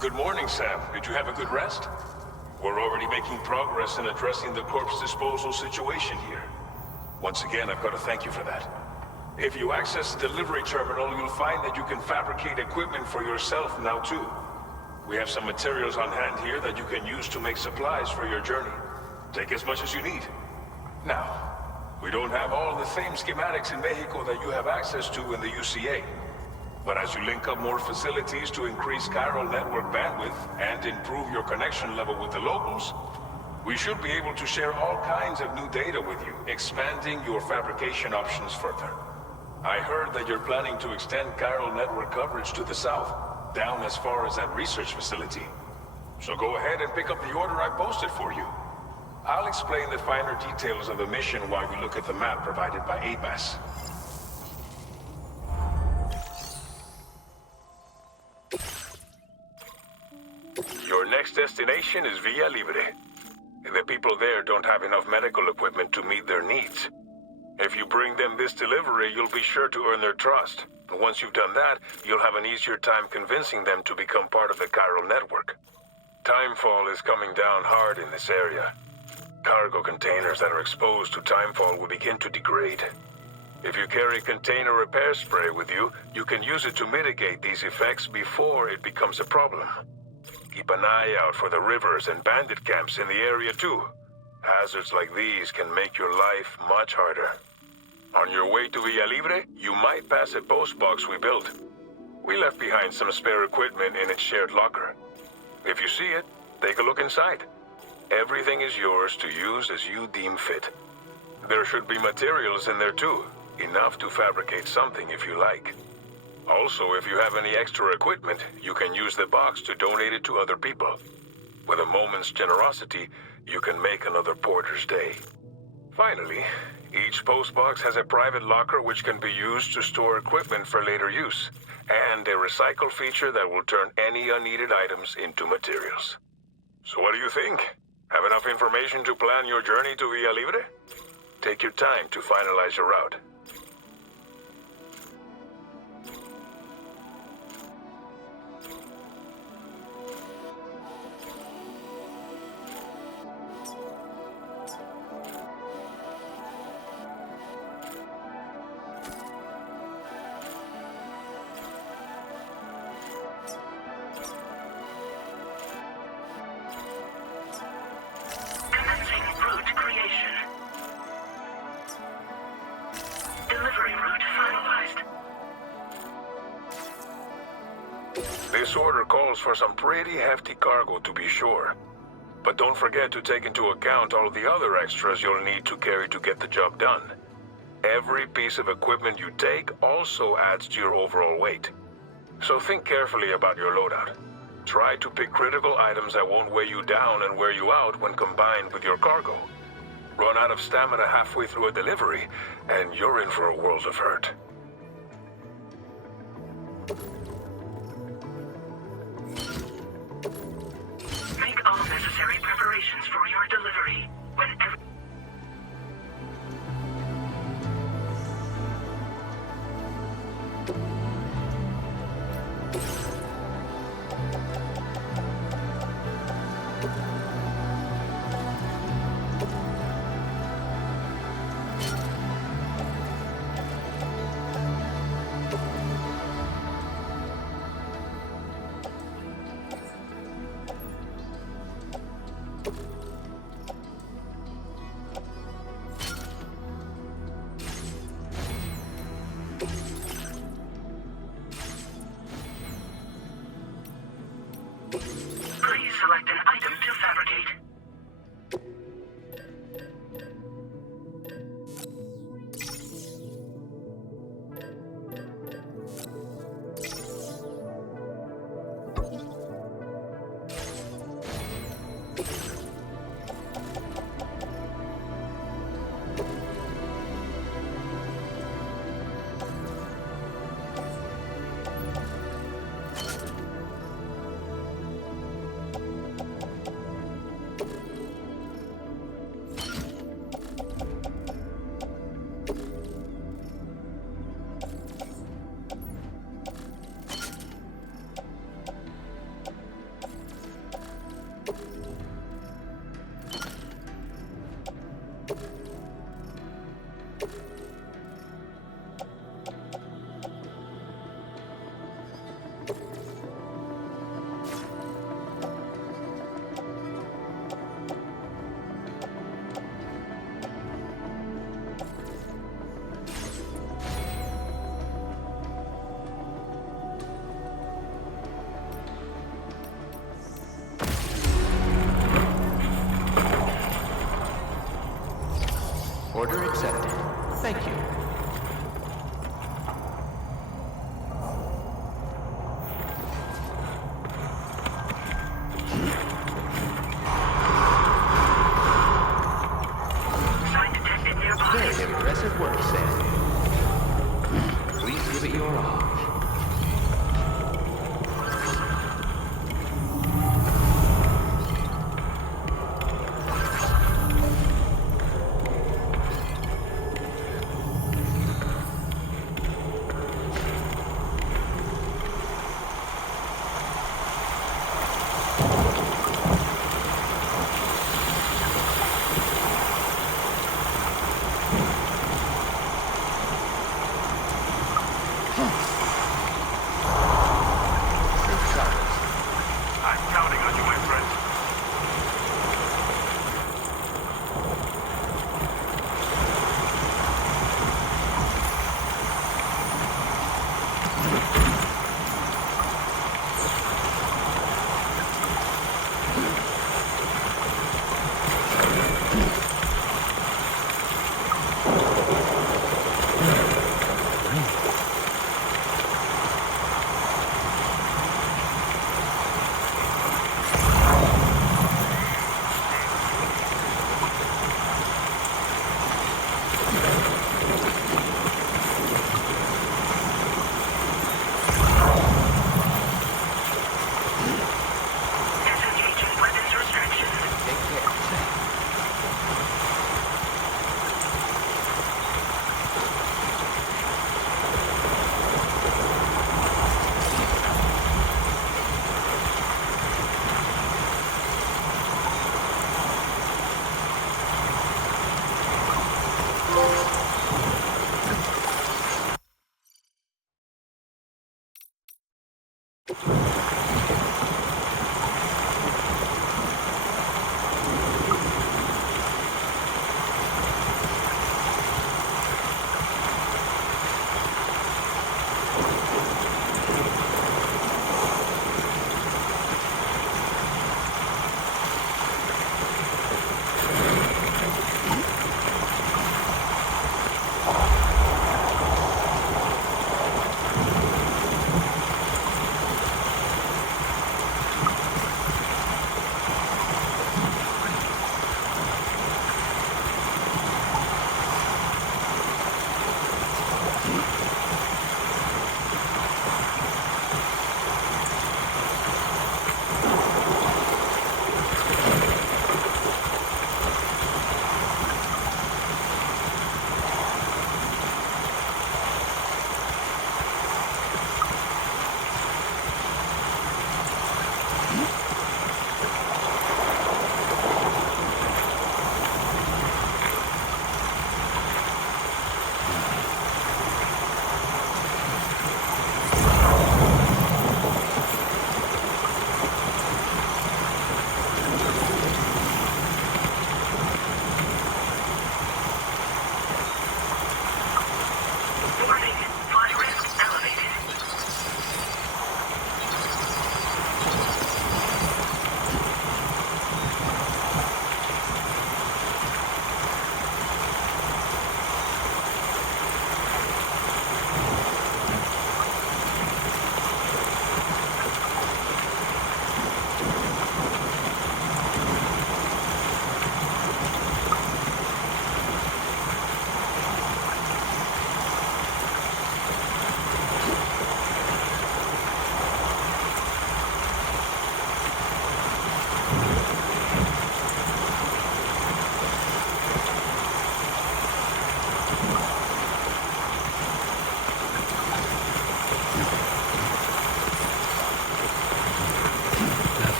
Good morning, Sam. Did you have a good rest? We're already making progress in addressing the corpse disposal situation here. Once again, I've got to thank you for that. If you access the delivery terminal, you'll find that you can fabricate equipment for yourself now too. We have some materials on hand here that you can use to make supplies for your journey. Take as much as you need. Now, we don't have all the same schematics in Mexico that you have access to in the UCA. But as you link up more facilities to increase Chiral Network bandwidth and improve your connection level with the locals, we should be able to share all kinds of new data with you, expanding your fabrication options further. I heard that you're planning to extend Chiral Network coverage to the south, down as far as that research facility. So go ahead and pick up the order I posted for you. I'll explain the finer details of the mission while we look at the map provided by ABAS. Your next destination is Villa Libre. The people there don't have enough medical equipment to meet their needs. If you bring them this delivery, you'll be sure to earn their trust. And once you've done that, you'll have an easier time convincing them to become part of the Chiral Network. Timefall is coming down hard in this area. Cargo containers that are exposed to timefall will begin to degrade. If you carry container repair spray with you, you can use it to mitigate these effects before it becomes a problem. Keep an eye out for the rivers and bandit camps in the area too. Hazards like these can make your life much harder. On your way to Villa Libre, you might pass a post box we built. We left behind some spare equipment in its shared locker. If you see it, take a look inside. Everything is yours to use as you deem fit. There should be materials in there too, enough to fabricate something if you like. Also, if you have any extra equipment, you can use the box to donate it to other people. With a moment's generosity, you can make another porter's day. Finally, each postbox has a private locker which can be used to store equipment for later use, and a recycle feature that will turn any unneeded items into materials. So what do you think? Have enough information to plan your journey to Villa Libre? Take your time to finalize your route. This order calls for some pretty hefty cargo to be sure. But don't forget to take into account all the other extras you'll need to carry to get the job done. Every piece of equipment you take also adds to your overall weight. So think carefully about your loadout. Try to pick critical items that won't weigh you down and wear you out when combined with your cargo. Run out of stamina halfway through a delivery, and you're in for a world of hurt. Make all necessary preparations for your delivery. Whenever...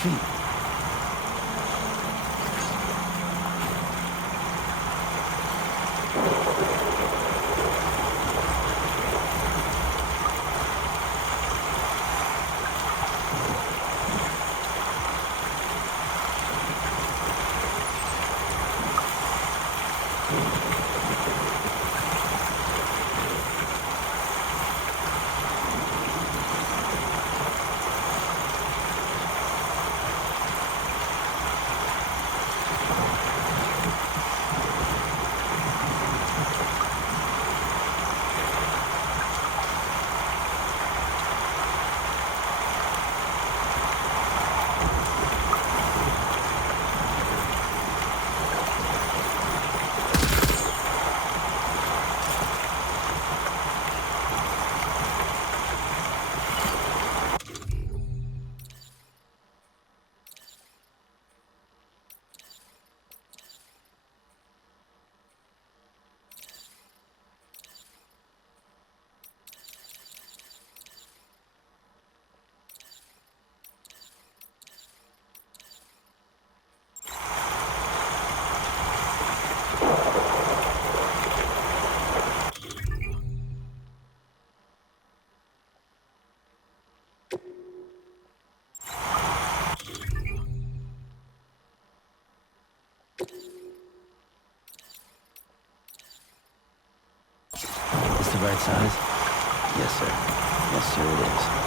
feet. Is the right size? Yes, sir. Yes, sir, it is.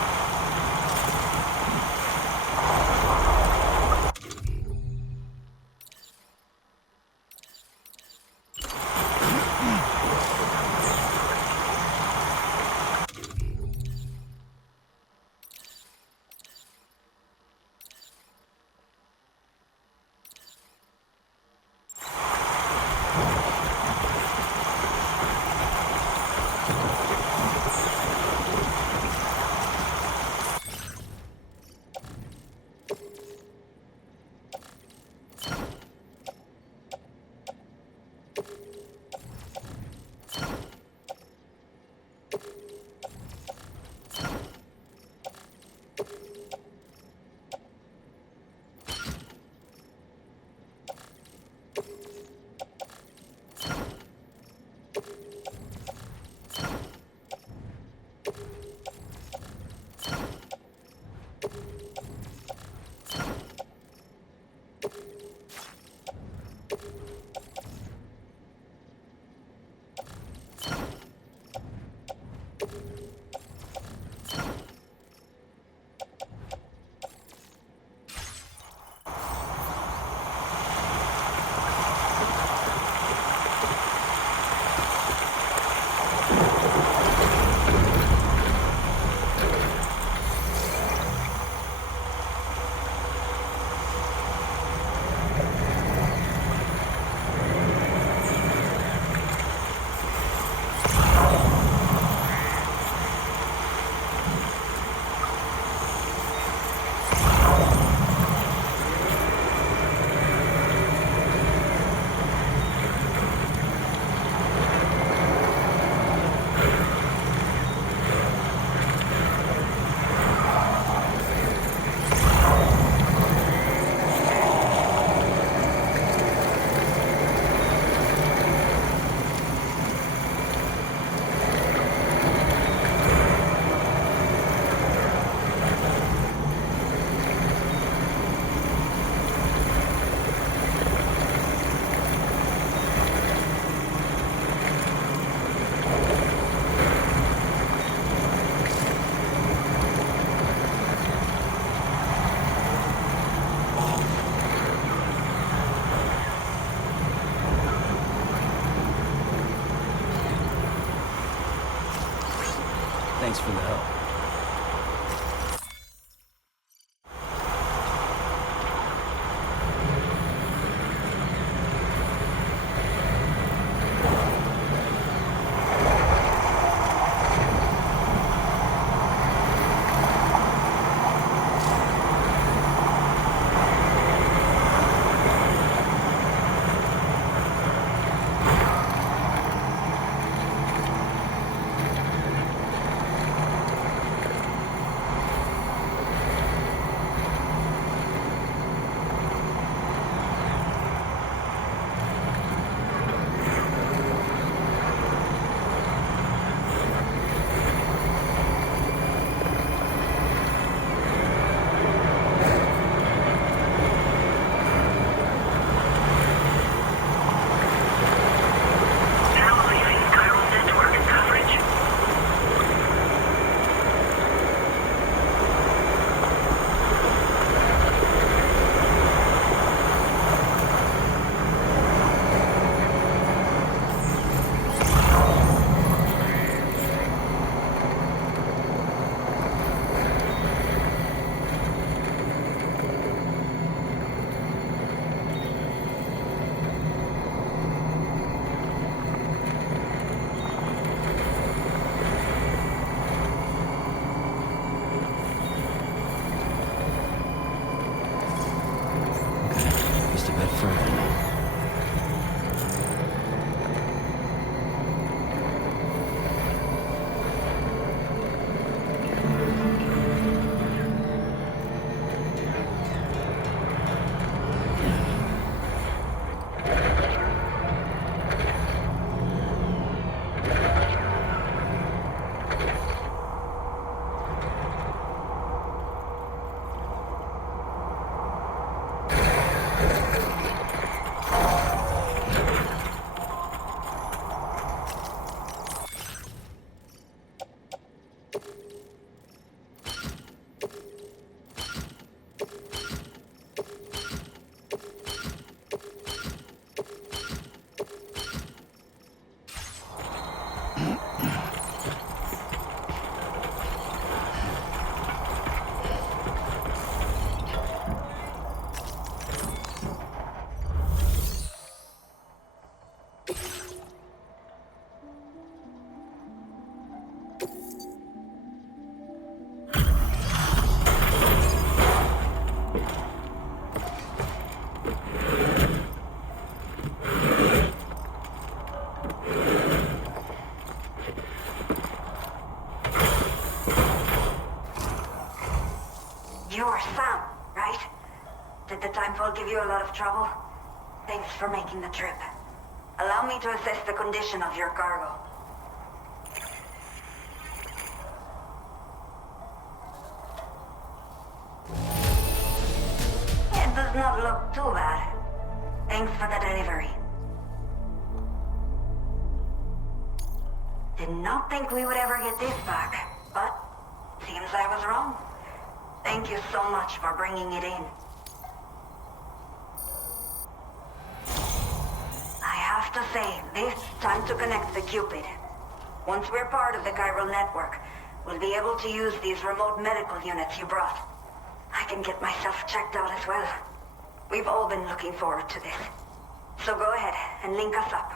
Thanks for the help. You're Sam, right? Did the Timefall give you a lot of trouble? Thanks for making the trip. Allow me to assess the condition of your cargo. It does not look too bad. Thanks for the delivery. Did not think we would ever get this back, but seems I was wrong. Thank you so much for bringing it in. I have to say, this time to connect the Cupid. Once we're part of the Chiral Network, we'll be able to use these remote medical units you brought. I can get myself checked out as well. We've all been looking forward to this. So go ahead and link us up.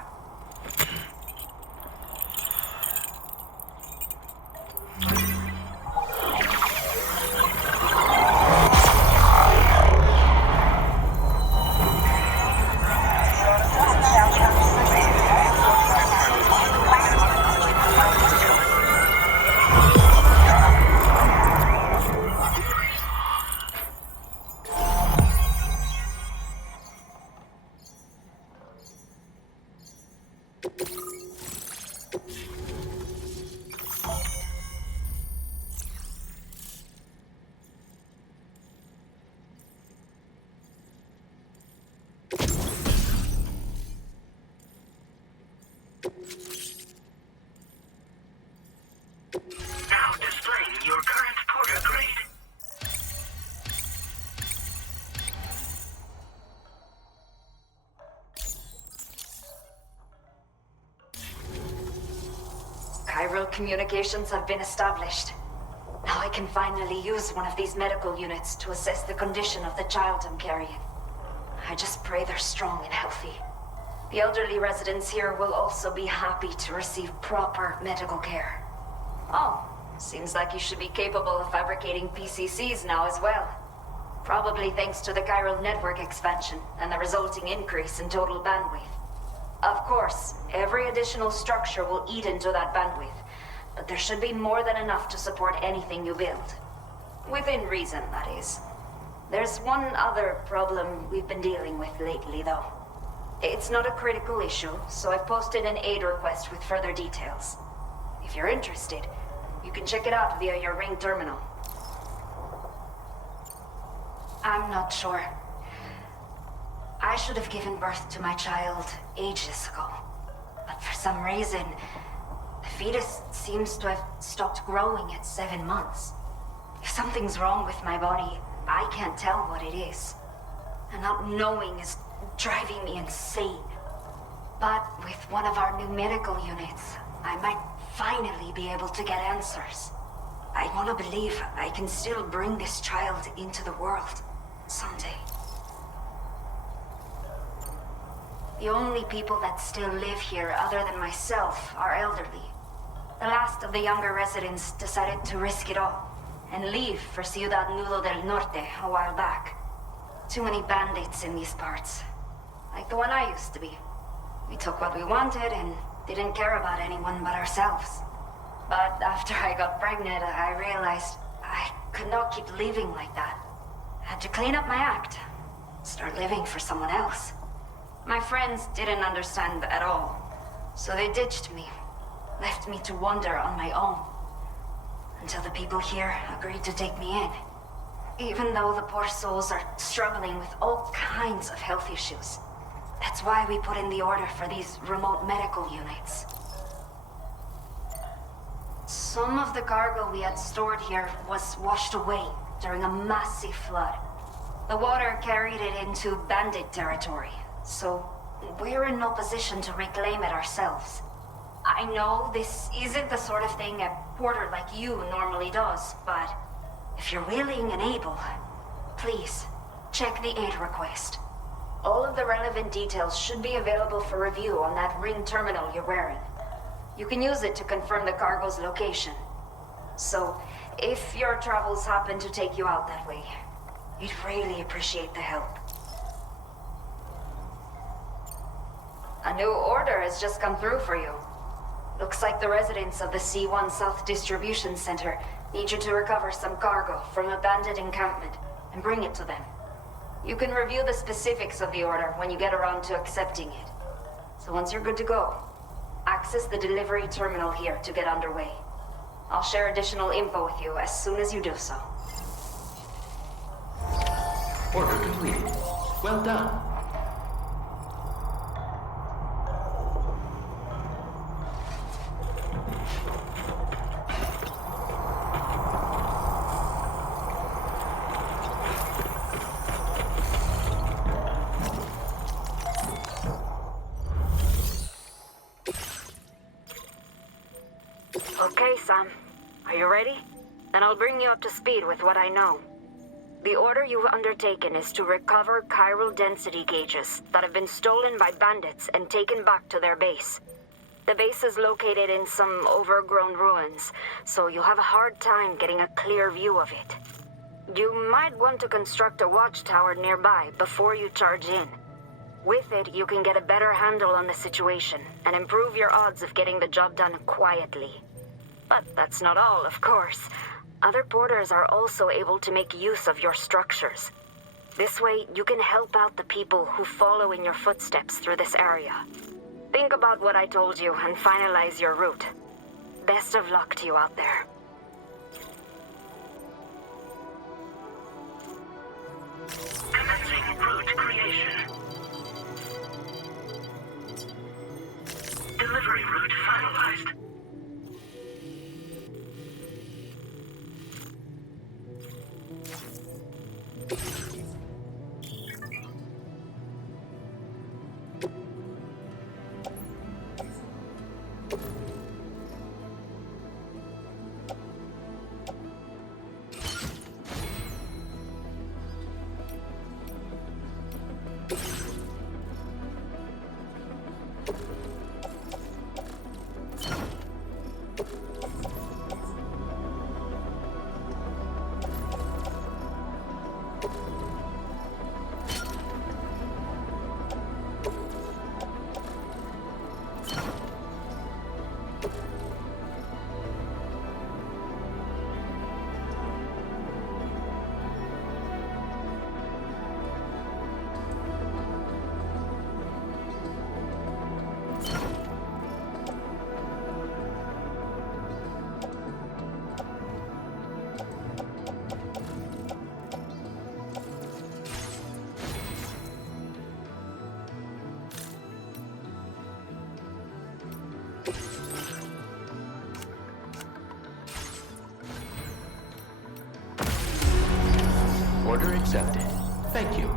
Now displaying your current porter grade. Chiral communications have been established. Now I can finally use one of these medical units to assess the condition of the child I'm carrying. I just pray they're strong and healthy. The elderly residents here will also be happy to receive proper medical care. Oh, seems like you should be capable of fabricating PCCs now as well. Probably thanks to the Chiral Network expansion and the resulting increase in total bandwidth. Of course, every additional structure will eat into that bandwidth, but there should be more than enough to support anything you build. Within reason, that is. There's one other problem we've been dealing with lately, though. It's not a critical issue, so I've posted an aid request with further details. If you're interested, you can check it out via your Ring terminal. I'm not sure. I should have given birth to my child ages ago. But for some reason, the fetus seems to have stopped growing at 7 months. If something's wrong with my body, I can't tell what it is. And not knowing is driving me insane. But with one of our new medical units, I might finally be able to get answers. I want to believe I can still bring this child into the world someday. The only people that still live here other than myself are elderly. The last of the younger residents decided to risk it all and leave for Ciudad Nudo del Norte a while back. Too many bandits in these parts. Like the one I used to be. We took what we wanted and didn't care about anyone but ourselves. But after I got pregnant, I realized I could not keep living like that. Had to clean up my act. Start living for someone else. My friends didn't understand at all, so they ditched me. Left me to wander on my own. Until the people here agreed to take me in. Even though the poor souls are struggling with all kinds of health issues. That's why we put in the order for these remote medical units. Some of the cargo we had stored here was washed away during a massive flood. The water carried it into bandit territory, so we're in no position to reclaim it ourselves. I know this isn't the sort of thing a porter like you normally does, but if you're willing and able, please, check the aid request. All of the relevant details should be available for review on that Ring terminal you're wearing. You can use it to confirm the cargo's location. So, if your travels happen to take you out that way, we'd really appreciate the help. A new order has just come through for you. Looks like the residents of the C1 South Distribution Center Need you to recover some cargo from a bandit encampment and bring it to them. You can review the specifics of the order when you get around to accepting it. So once you're good to go, access the delivery terminal here to get underway. I'll share additional info with you as soon as you do so. Order completed. Well done. Okay, Sam. Are you ready? Then I'll bring you up to speed with what I know. The order you've undertaken is to recover chiral density gauges that have been stolen by bandits and taken back to their base. The base is located in some overgrown ruins, so you'll have a hard time getting a clear view of it. You might want to construct a watchtower nearby before you charge in. With it, you can get a better handle on the situation and improve your odds of getting the job done quietly. But that's not all, of course. Other porters are also able to make use of your structures. This way, you can help out the people who follow in your footsteps through this area. Think about what I told you and finalize your route. Best of luck to you out there. Commencing route creation. Delivery route finalized. Order accepted. Thank you.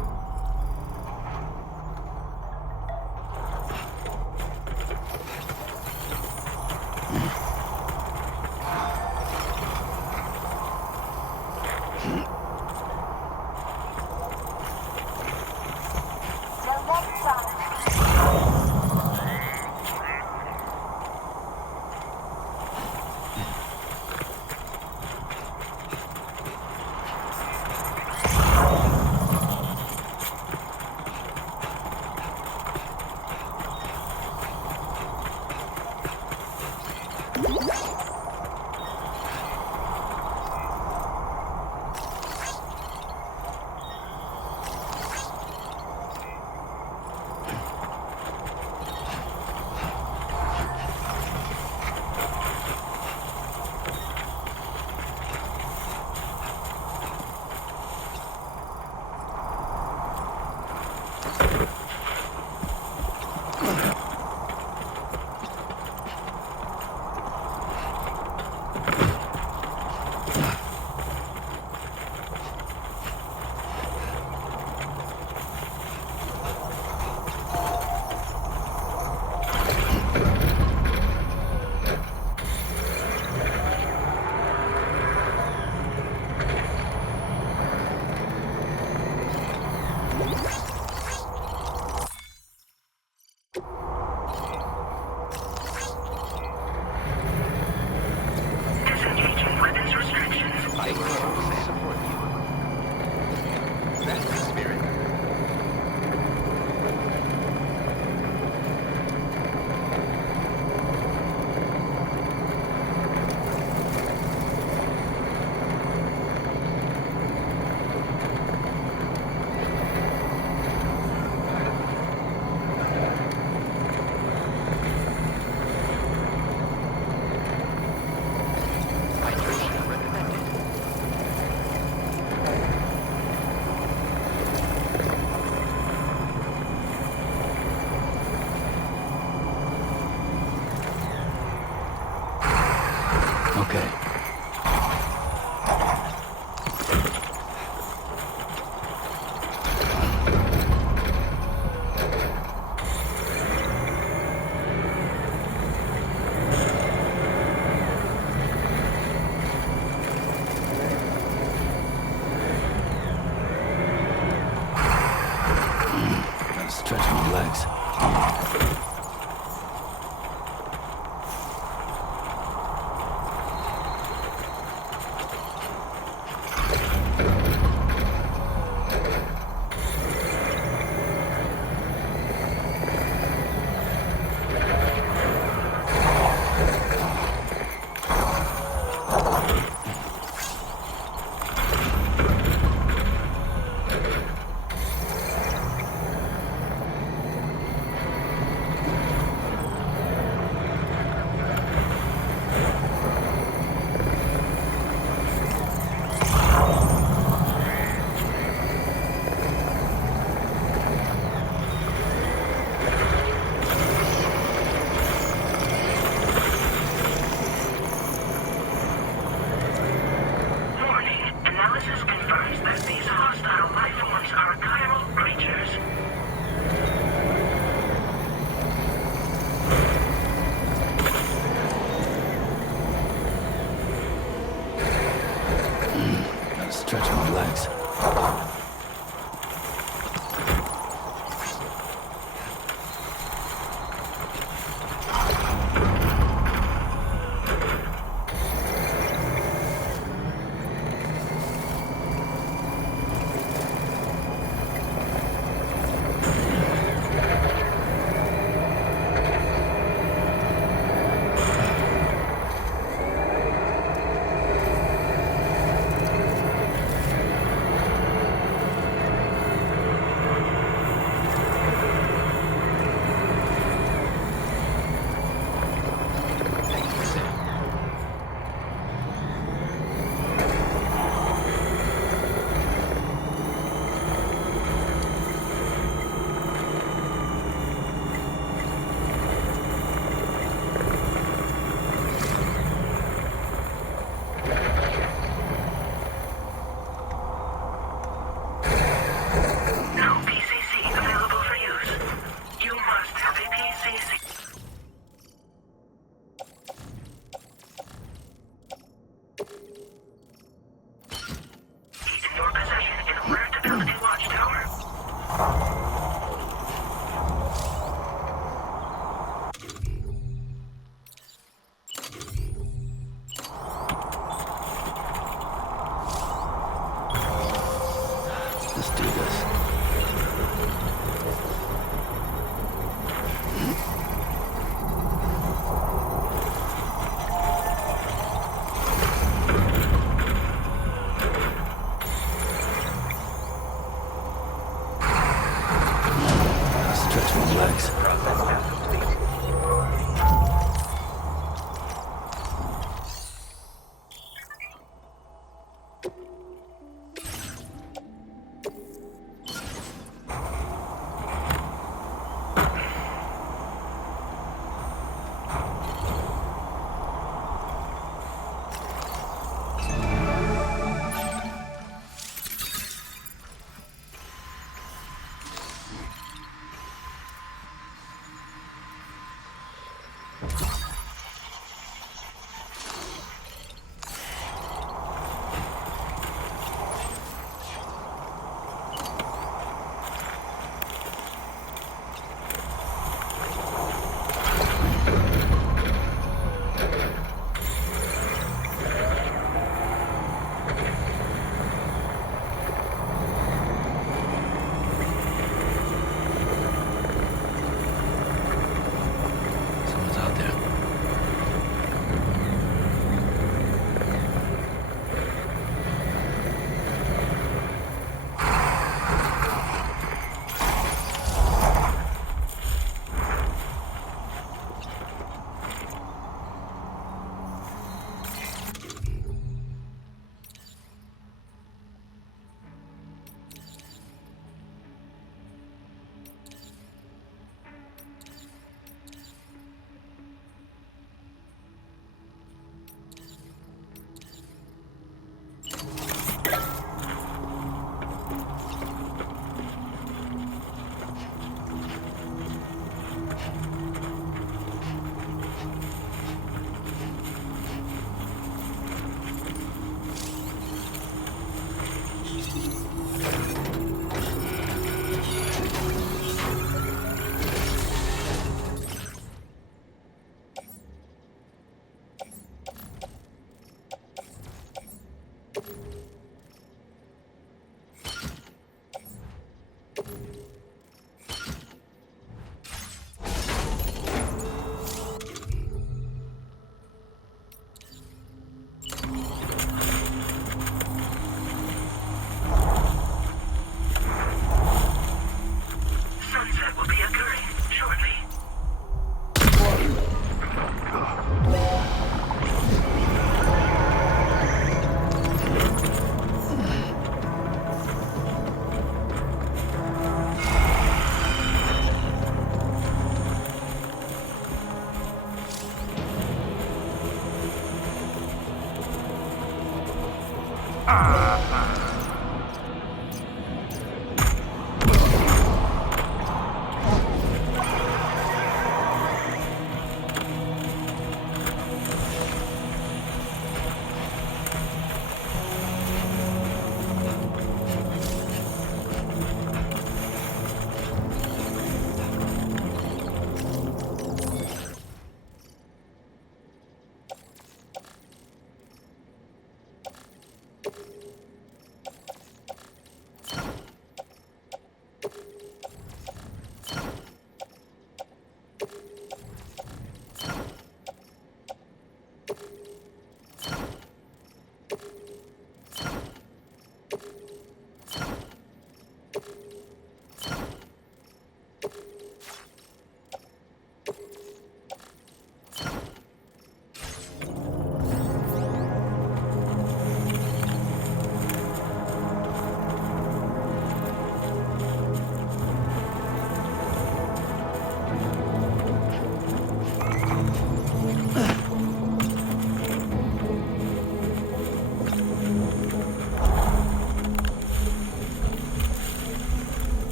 Stretch my legs. Let's do this. Stretch my legs.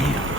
Damn.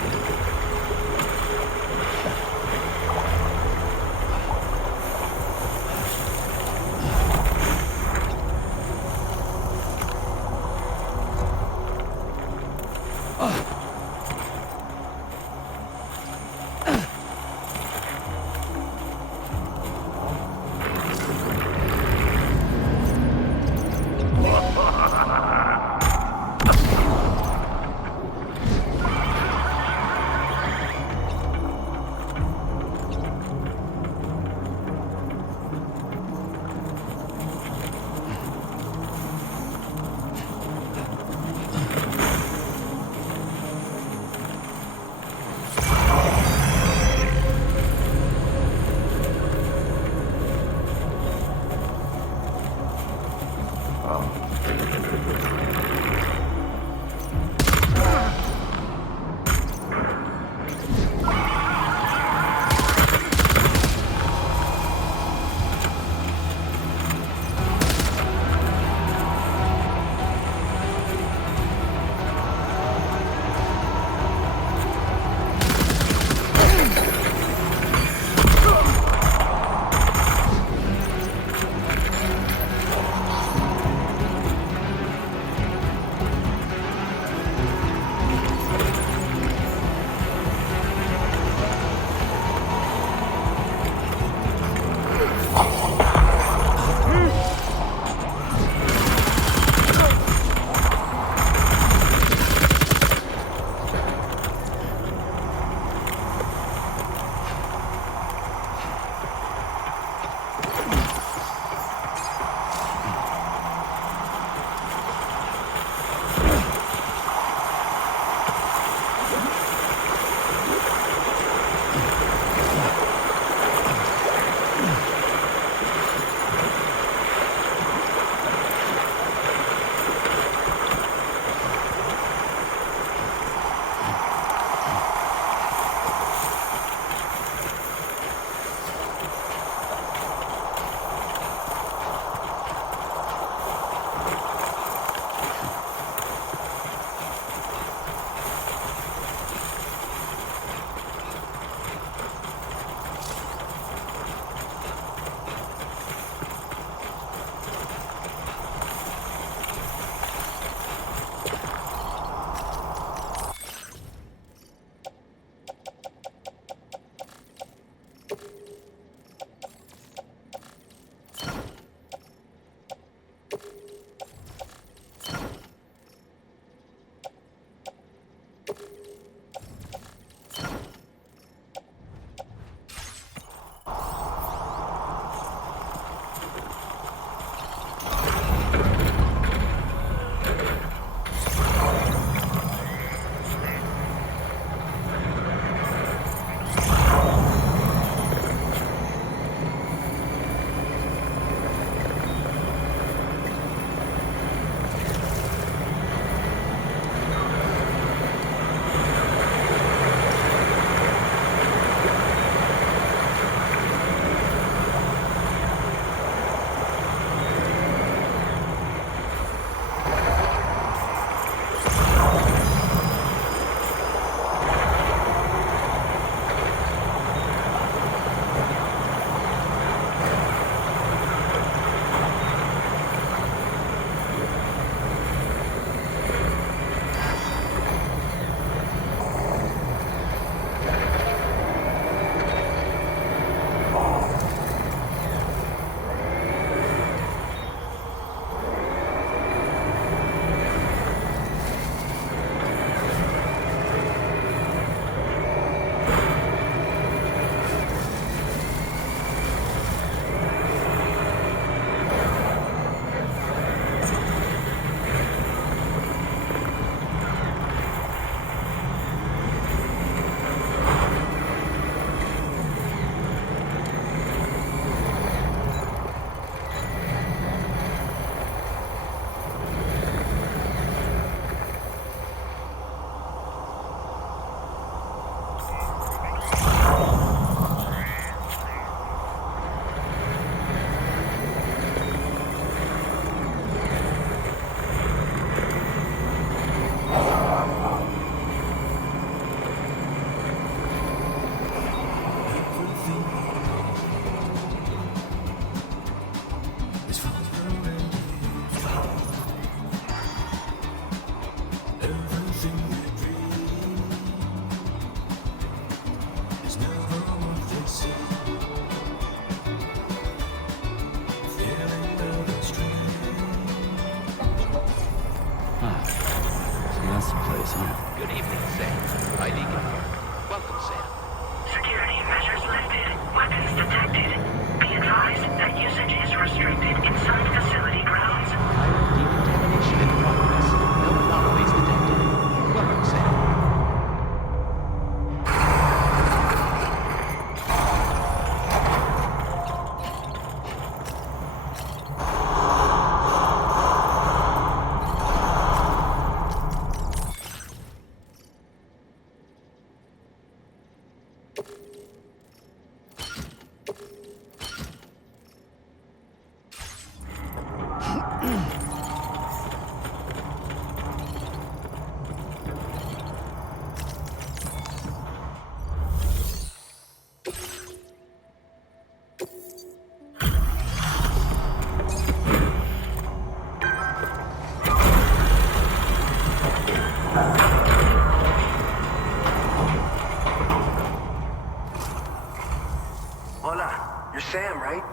Hola, you're Sam, right?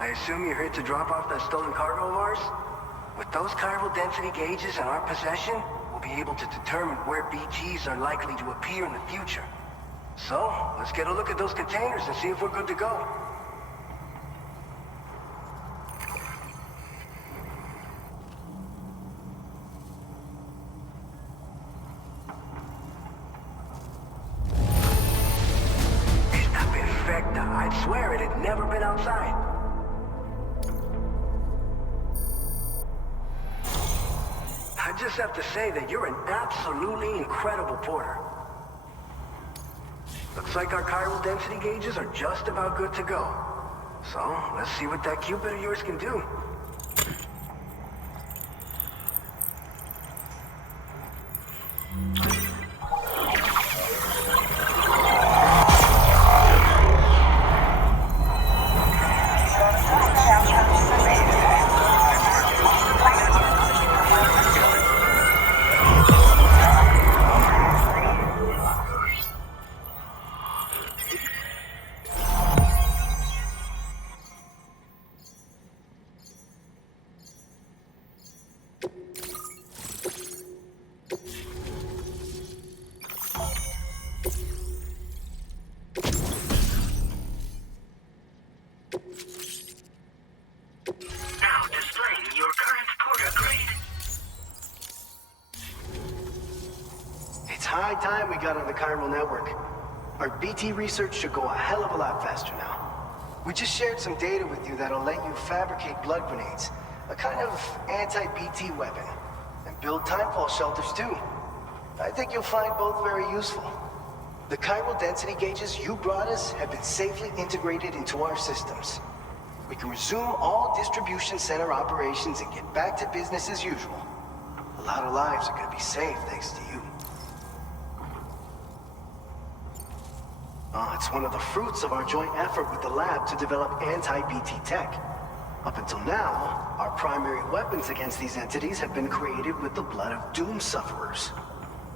I assume you're here to drop off that stolen cargo of ours? With those chiral density gauges in our possession, we'll be able to determine where BGs are likely to appear in the future. So, let's get a look at those containers and see if we're good to go. I'd swear it had never been outside. I just have to say that you're an absolutely incredible porter. Looks like our chiral density gauges are just about good to go. So, let's see what that Cupid of yours can do. High time we got on the Chiral Network. Our BT research should go a hell of a lot faster now. We just shared some data with you that'll let you fabricate blood grenades, a kind of anti-BT weapon, and build timefall shelters too. I think you'll find both very useful. The chiral density gauges you brought us have been safely integrated into our systems. We can resume all distribution center operations and get back to business as usual. A lot of lives are gonna be saved thanks to you. It's one of the fruits of our joint effort with the lab to develop anti-BT tech. Up until now, our primary weapons against these entities have been created with the blood of doom sufferers.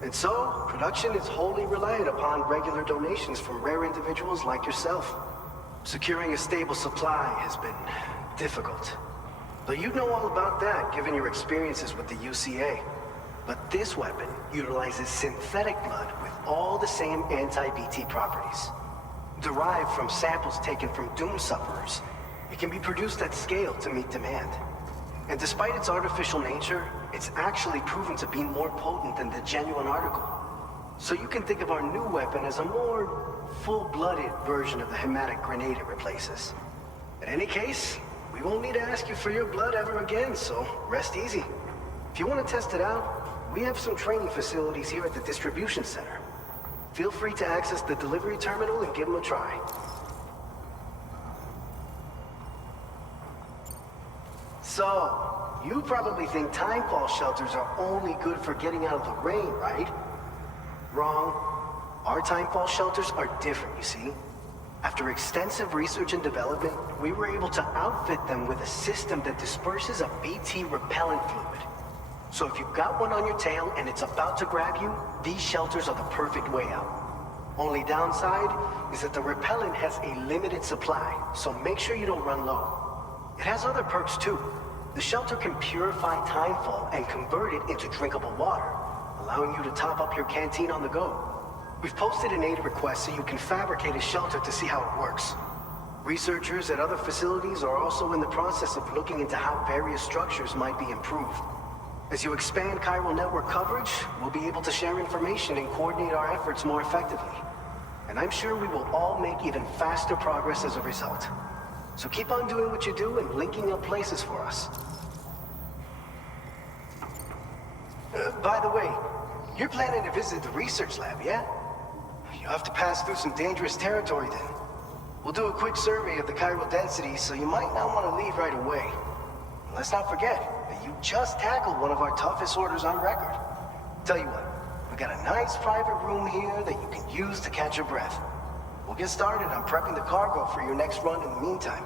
And so, production is wholly reliant upon regular donations from rare individuals like yourself. Securing a stable supply has been difficult. But you'd know all about that, given your experiences with the UCA. But this weapon utilizes synthetic blood with all the same anti-BT properties. Derived from samples taken from doom sufferers, it can be produced at scale to meet demand. And despite its artificial nature, it's actually proven to be more potent than the genuine article. So you can think of our new weapon as a more full-blooded version of the hematic grenade it replaces. In any case, we won't need to ask you for your blood ever again, so rest easy. If you want to test it out, we have some training facilities here at the distribution center. Feel free to access the delivery terminal and give them a try. So, you probably think timefall shelters are only good for getting out of the rain, right? Wrong. Our timefall shelters are different, you see. After extensive research and development, we were able to outfit them with a system that disperses a BT repellent fluid. So if you've got one on your tail and it's about to grab you, these shelters are the perfect way out. Only downside is that the repellent has a limited supply, so make sure you don't run low. It has other perks too. The shelter can purify timefall and convert it into drinkable water, allowing you to top up your canteen on the go. We've posted an aid request so you can fabricate a shelter to see how it works. Researchers at other facilities are also in the process of looking into how various structures might be improved. As you expand Chiral Network coverage, we'll be able to share information and coordinate our efforts more effectively. And I'm sure we will all make even faster progress as a result. So keep on doing what you do and linking up places for us. By the way, you're planning to visit the research lab, yeah? You have to pass through some dangerous territory then. We'll do a quick survey of the chiral density, so you might not want to leave right away. And let's not forget that you just tackled one of our toughest orders on record. Tell you what, we got a nice private room here that you can use to catch your breath. We'll get started on prepping the cargo for your next run in the meantime.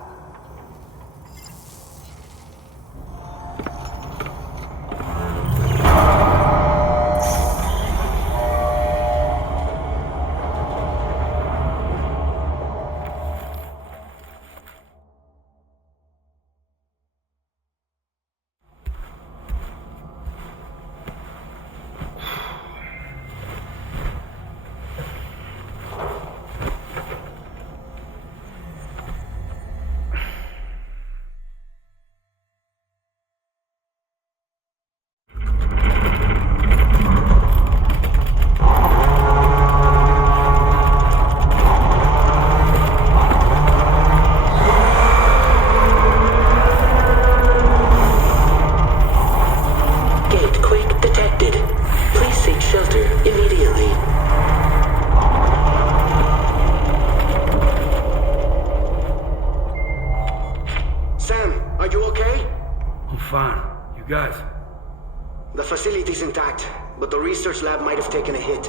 The facility's intact, but the research lab might have taken a hit.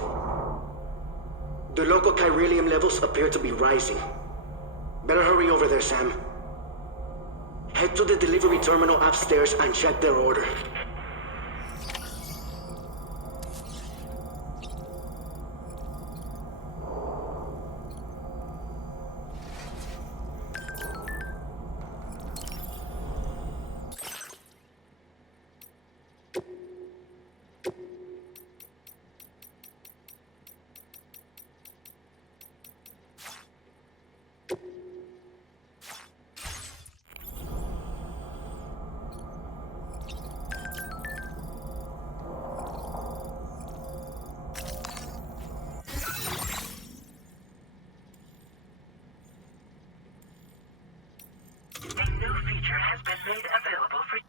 The local chiralium levels appear to be rising. Better hurry over there, Sam. Head to the delivery terminal upstairs and check their order. Has been made available for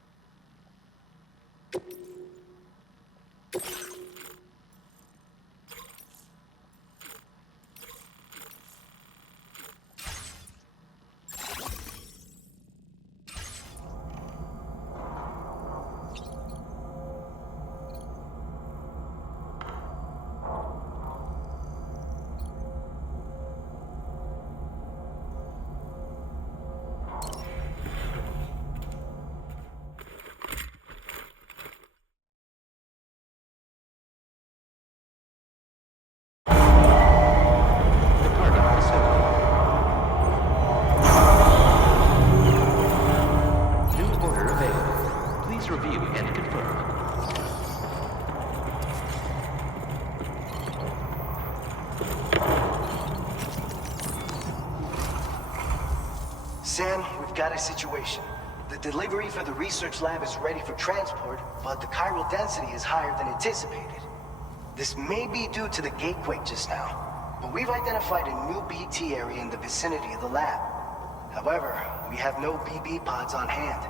Sam, we've got a situation. The delivery for the research lab is ready for transport, but the chiral density is higher than anticipated. This may be due to the gatequake just now, but we've identified a new BT area in the vicinity of the lab. However, we have no BB pods on hand.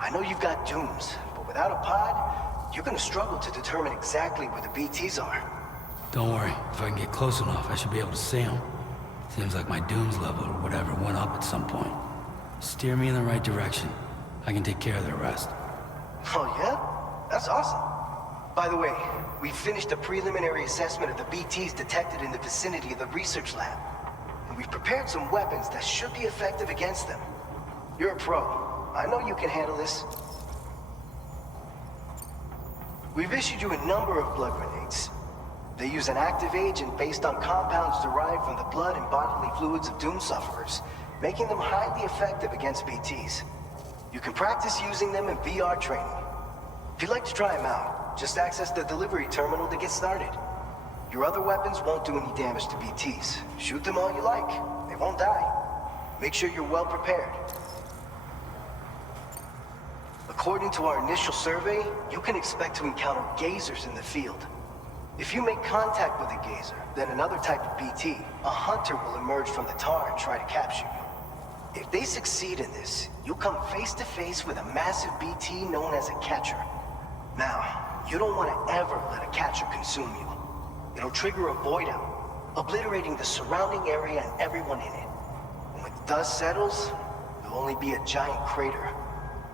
I know you've got dooms, but without a pod, you're gonna struggle to determine exactly where the BTs are. Don't worry, if I can get close enough, I should be able to see them. Seems like my dooms level or whatever went up at some point. Steer me in the right direction. I can take care of the rest. Oh yeah? That's awesome. By the way, we finished a preliminary assessment of the BTs detected in the vicinity of the research lab. And we've prepared some weapons that should be effective against them. You're a pro. I know you can handle this. We've issued you a number of blood grenades. They use an active agent based on compounds derived from the blood and bodily fluids of Doom sufferers, making them highly effective against BTs. You can practice using them in VR training. If you'd like to try them out, just access the delivery terminal to get started. Your other weapons won't do any damage to BTs. Shoot them all you like. They won't die. Make sure you're well prepared. According to our initial survey, you can expect to encounter gazers in the field. If you make contact with a gazer, then another type of BT, a hunter will emerge from the tar and try to capture you. If they succeed in this, you'll come face to face with a massive BT known as a catcher. Now, you don't want to ever let a catcher consume you. It'll trigger a void out, obliterating the surrounding area and everyone in it. When the dust settles, there'll only be a giant crater.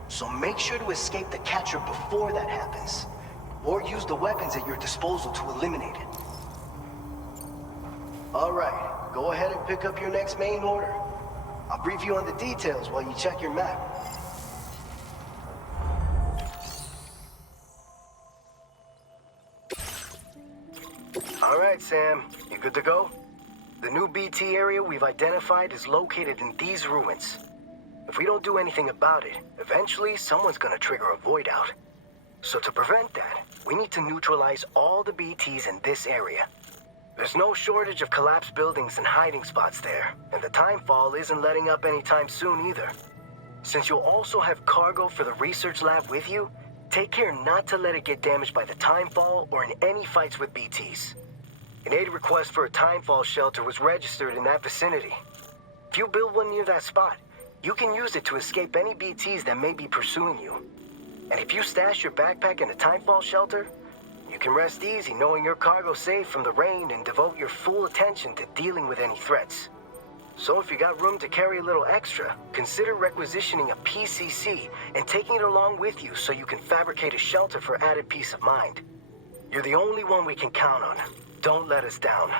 So make sure to escape the catcher before that happens, or use the weapons at your disposal to eliminate it. Alright, go ahead and pick up your next main order. I'll brief you on the details while you check your map. Alright, Sam. You good to go? The new BT area we've identified is located in these ruins. If we don't do anything about it, eventually someone's gonna trigger a void out. So to prevent that, we need to neutralize all the BTs in this area. There's no shortage of collapsed buildings and hiding spots there, and the timefall isn't letting up anytime soon either. Since you'll also have cargo for the research lab with you, take care not to let it get damaged by the timefall or in any fights with BTs. An aid request for a timefall shelter was registered in that vicinity. If you build one near that spot, you can use it to escape any BTs that may be pursuing you. And if you stash your backpack in a timefall shelter, you can rest easy knowing your cargo's safe from the rain and devote your full attention to dealing with any threats. So if you got room to carry a little extra, consider requisitioning a PCC and taking it along with you so you can fabricate a shelter for added peace of mind. You're the only one we can count on. Don't let us down.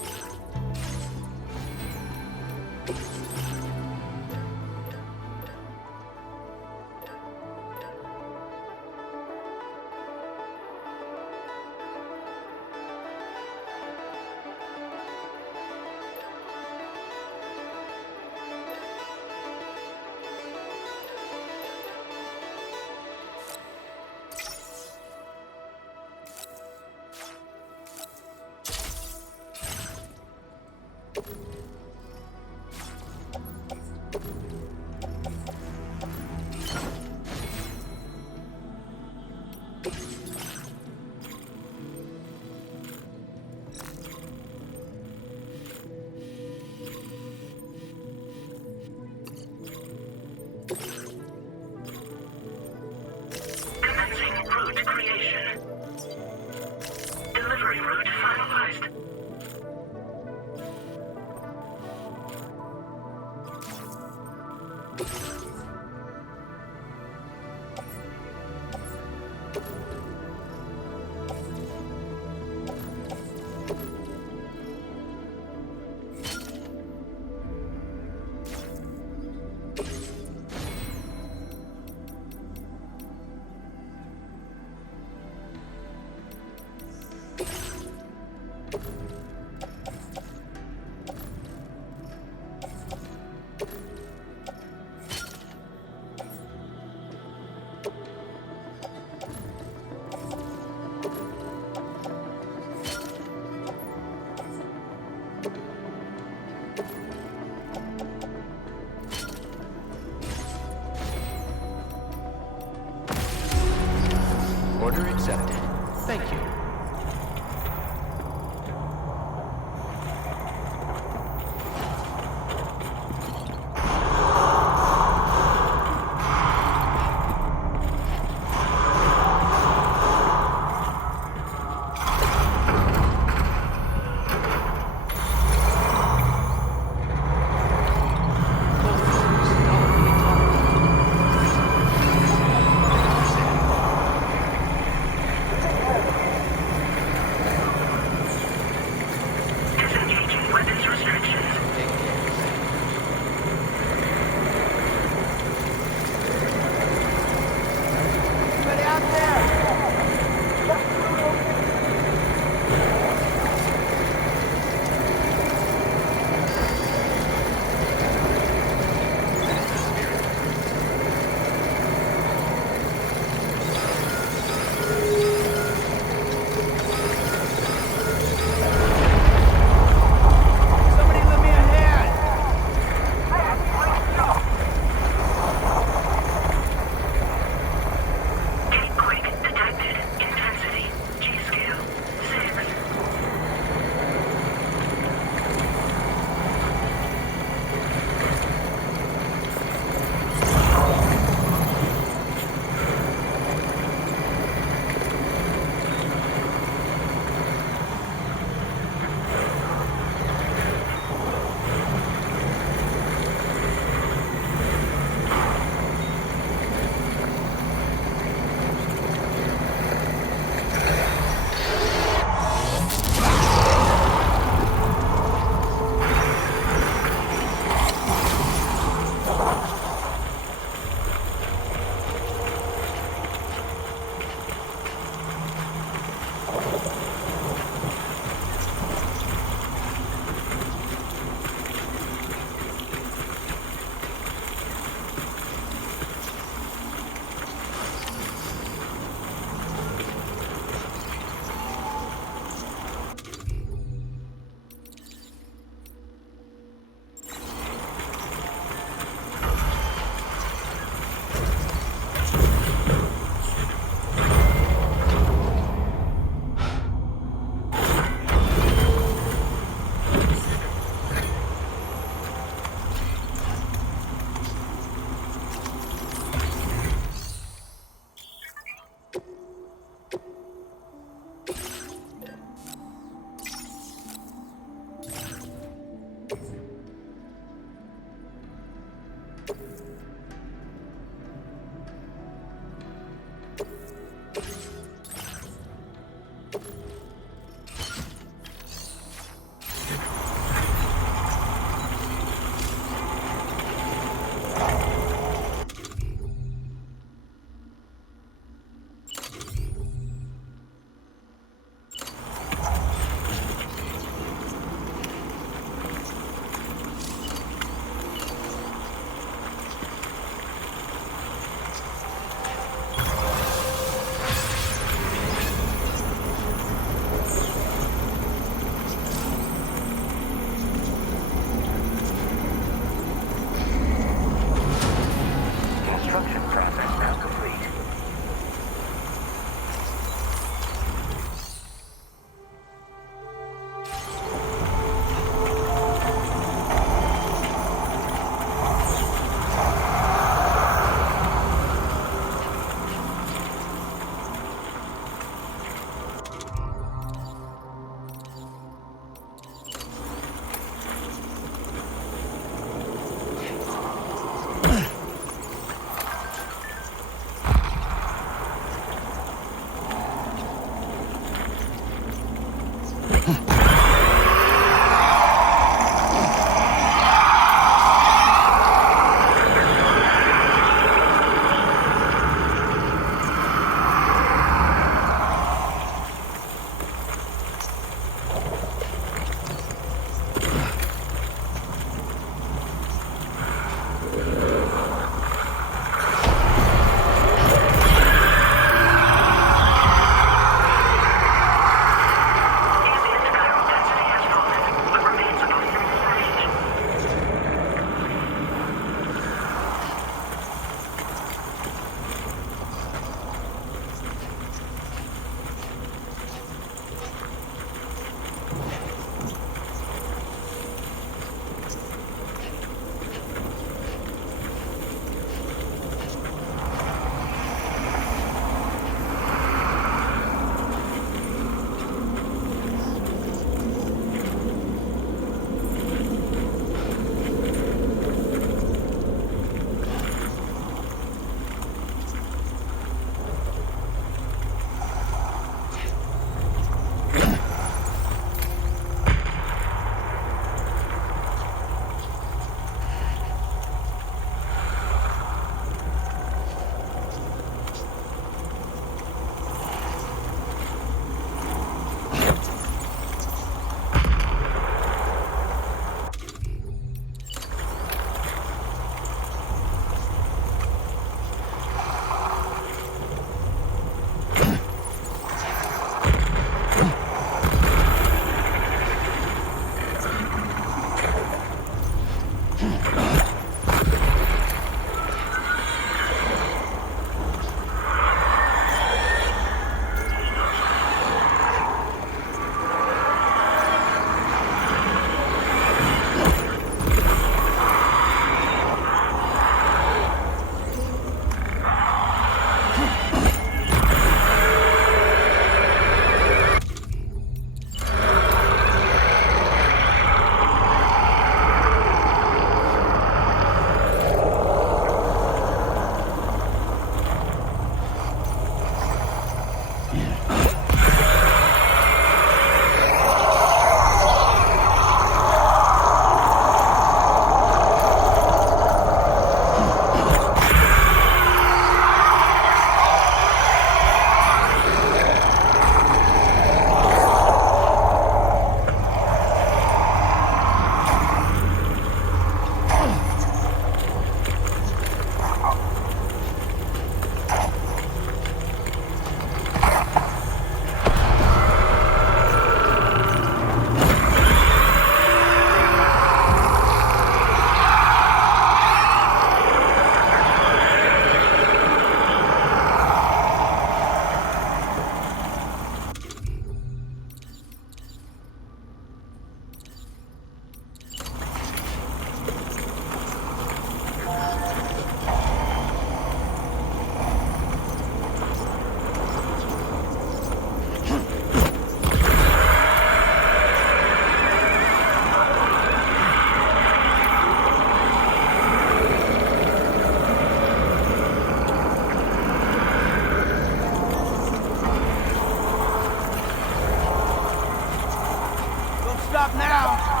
stop now!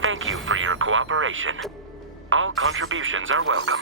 Thank you for your cooperation. All contributions are welcome.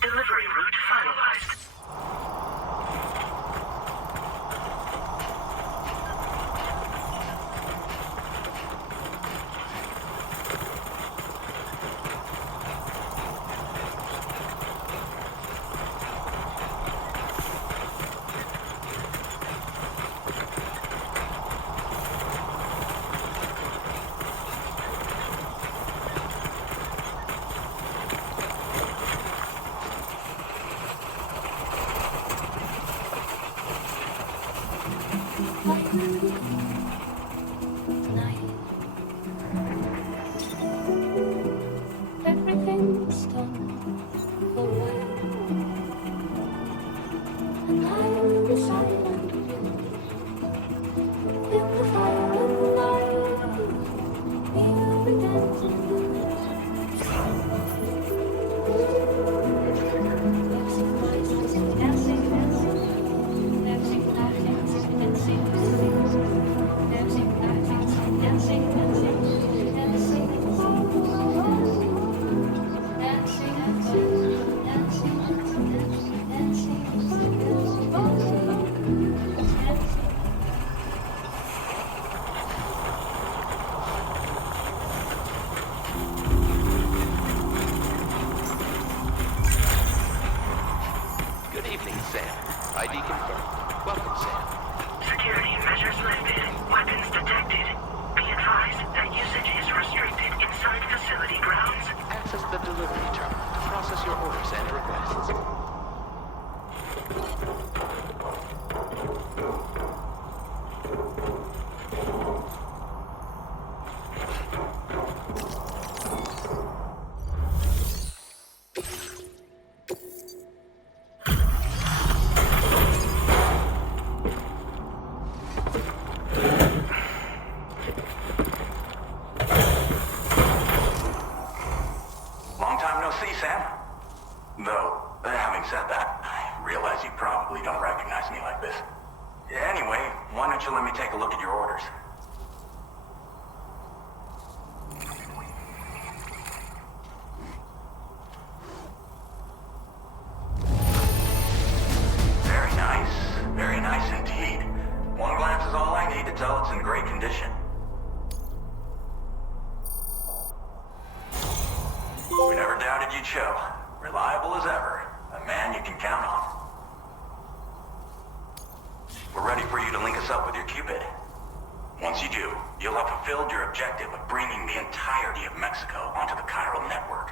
Delivery route finalized. Everything's done for well, and I will be silent. In the fire and the light, we will be dancing. Dancing, dancing, dancing, dancing, dancing. don't you let me take a look at your orders? Very nice indeed. One glance is all I need to tell it's in great condition. We never doubted you'd show. Reliable as ever. A man you can count on. We're ready for you to link us up with your Cupid. Once you do, you'll have fulfilled your objective of bringing the entirety of Mexico onto the Chiral Network.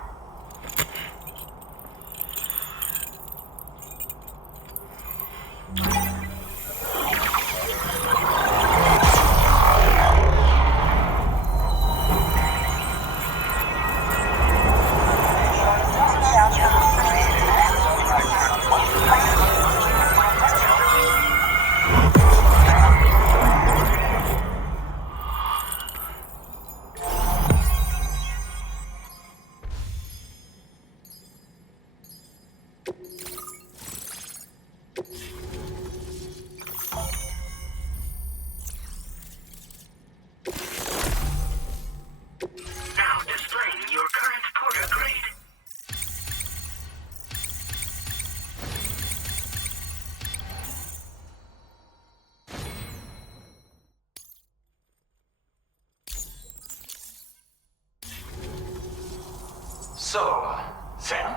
So, Sam,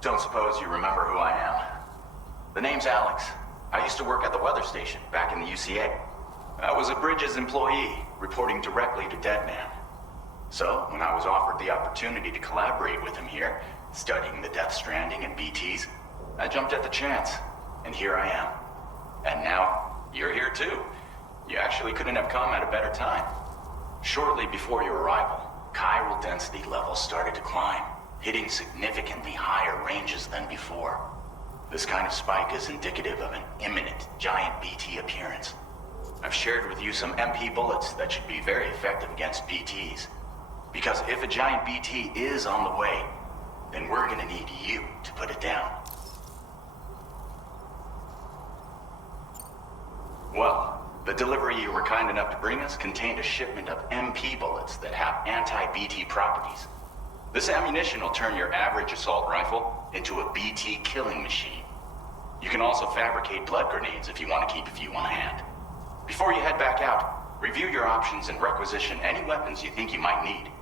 don't suppose you remember who I am? The name's Alex. I used to work at the weather station back in the UCA. I was a Bridges employee, reporting directly to Deadman. So, when I was offered the opportunity to collaborate with him here, studying the Death Stranding and BTs, I jumped at the chance, and here I am. And now, you're here too. You actually couldn't have come at a better time. Shortly before your arrival, chiral density levels started to climb, hitting significantly higher ranges than before. This kind of spike is indicative of an imminent giant BT appearance. I've shared with you some MP bullets that should be very effective against BTs. Because if a giant BT is on the way, then we're gonna need you to put it down. Well, the delivery you were kind enough to bring us contained a shipment of MP bullets that have anti-BT properties. This ammunition will turn your average assault rifle into a BT killing machine. You can also fabricate blood grenades if you want to keep a few on hand. Before you head back out, review your options and requisition any weapons you think you might need.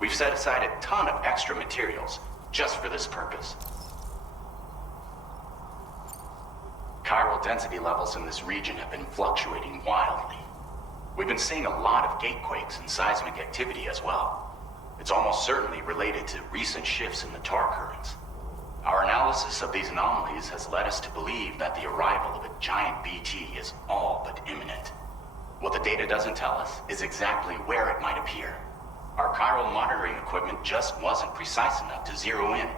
We've set aside a ton of extra materials just for this purpose. Chiral density levels in this region have been fluctuating wildly. We've been seeing a lot of gatequakes and seismic activity as well. It's almost certainly related to recent shifts in the tar currents. Our analysis of these anomalies has led us to believe that the arrival of a giant BT is all but imminent. What the data doesn't tell us is exactly where it might appear. Our chiral monitoring equipment just wasn't precise enough to zero in.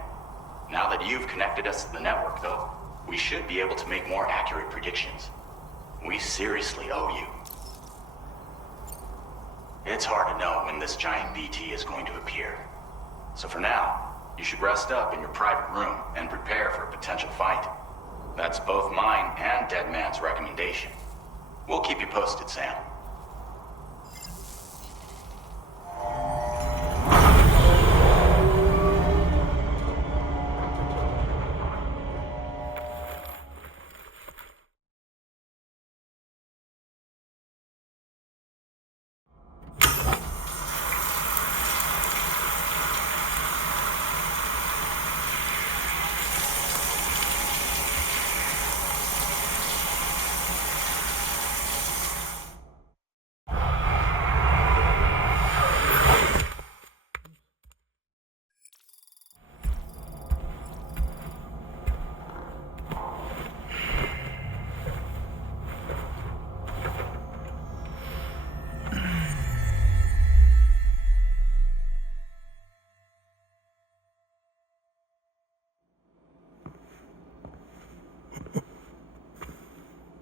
Now that you've connected us to the network, though, we should be able to make more accurate predictions. We seriously owe you. It's hard to know when this giant BT is going to appear. So for now, you should rest up in your private room and prepare for a potential fight. That's both mine and Deadman's recommendation. We'll keep you posted, Sam.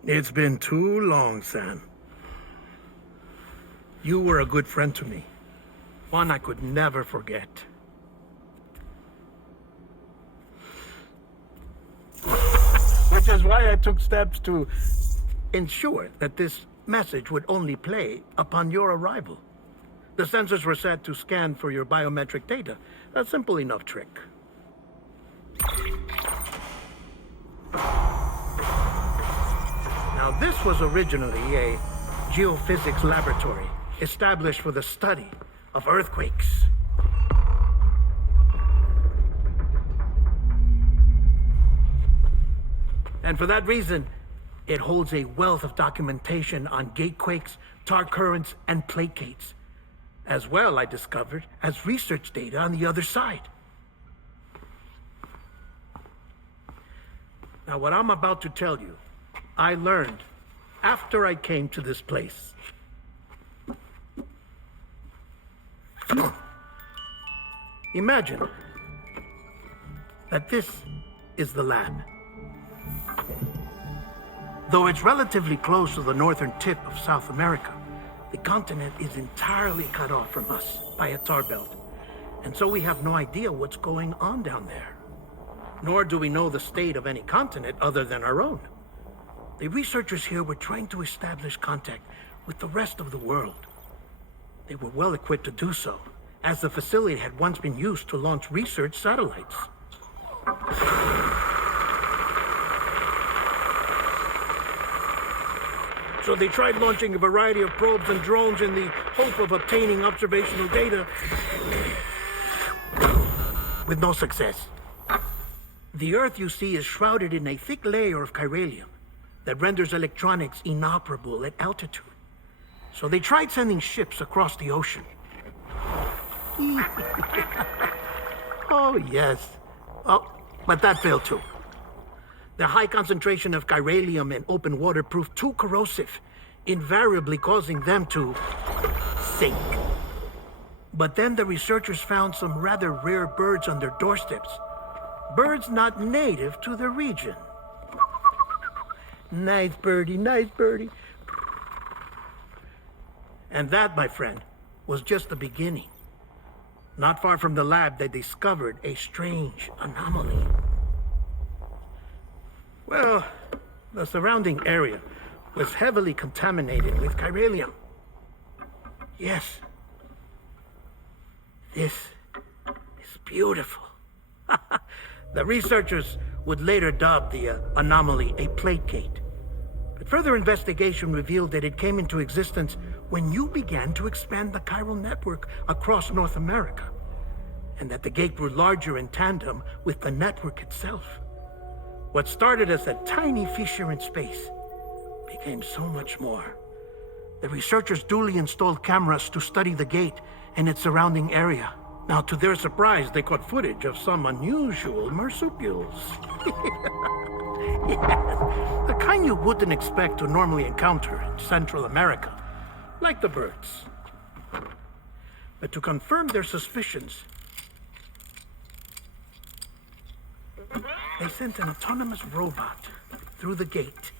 It's been too long, Sam. You were a good friend to me. One I could never forget. Which is why I took steps to ensure that this message would only play upon your arrival. The sensors were set to scan for your biometric data. A simple enough trick. Now, this was originally a geophysics laboratory established for the study of earthquakes. And for that reason, it holds a wealth of documentation on gatequakes, tar currents, and plate gates. As well, I discovered, as research data on the other side. Now, what I'm about to tell you, I learned after I came to this place. Imagine that this is the lab. Though it's relatively close to the northern tip of South America, the continent is entirely cut off from us by a tar belt. And so we have no idea what's going on down there. Nor do we know the state of any continent other than our own. The researchers here were trying to establish contact with the rest of the world. They were well equipped to do so, as the facility had once been used to launch research satellites. So they tried launching a variety of probes and drones in the hope of obtaining observational data, with no success. The Earth, you see, is shrouded in a thick layer of chiralium that renders electronics inoperable at altitude. So they tried sending ships across the ocean. Oh, yes. Oh, but that failed too. The high concentration of chiralium in open water proved too corrosive, invariably causing them to sink. But then the researchers found some rather rare birds on their doorsteps. Birds not native to the region. Nice birdie, nice birdie. And that, my friend, was just the beginning. Not far from the lab, they discovered a strange anomaly. Well, the surrounding area was heavily contaminated with chiralium. Yes. This is beautiful. The researchers would later dub the anomaly a plate gate. But further investigation revealed that it came into existence when you began to expand the chiral network across North America, and that the gate grew larger in tandem with the network itself. What started as a tiny fissure in space became so much more. The researchers duly installed cameras to study the gate and its surrounding area. Now, to their surprise, they caught footage of some unusual marsupials. Yes, the kind you wouldn't expect to normally encounter in Central America, like the birds. But to confirm their suspicions, they sent an autonomous robot through the gate.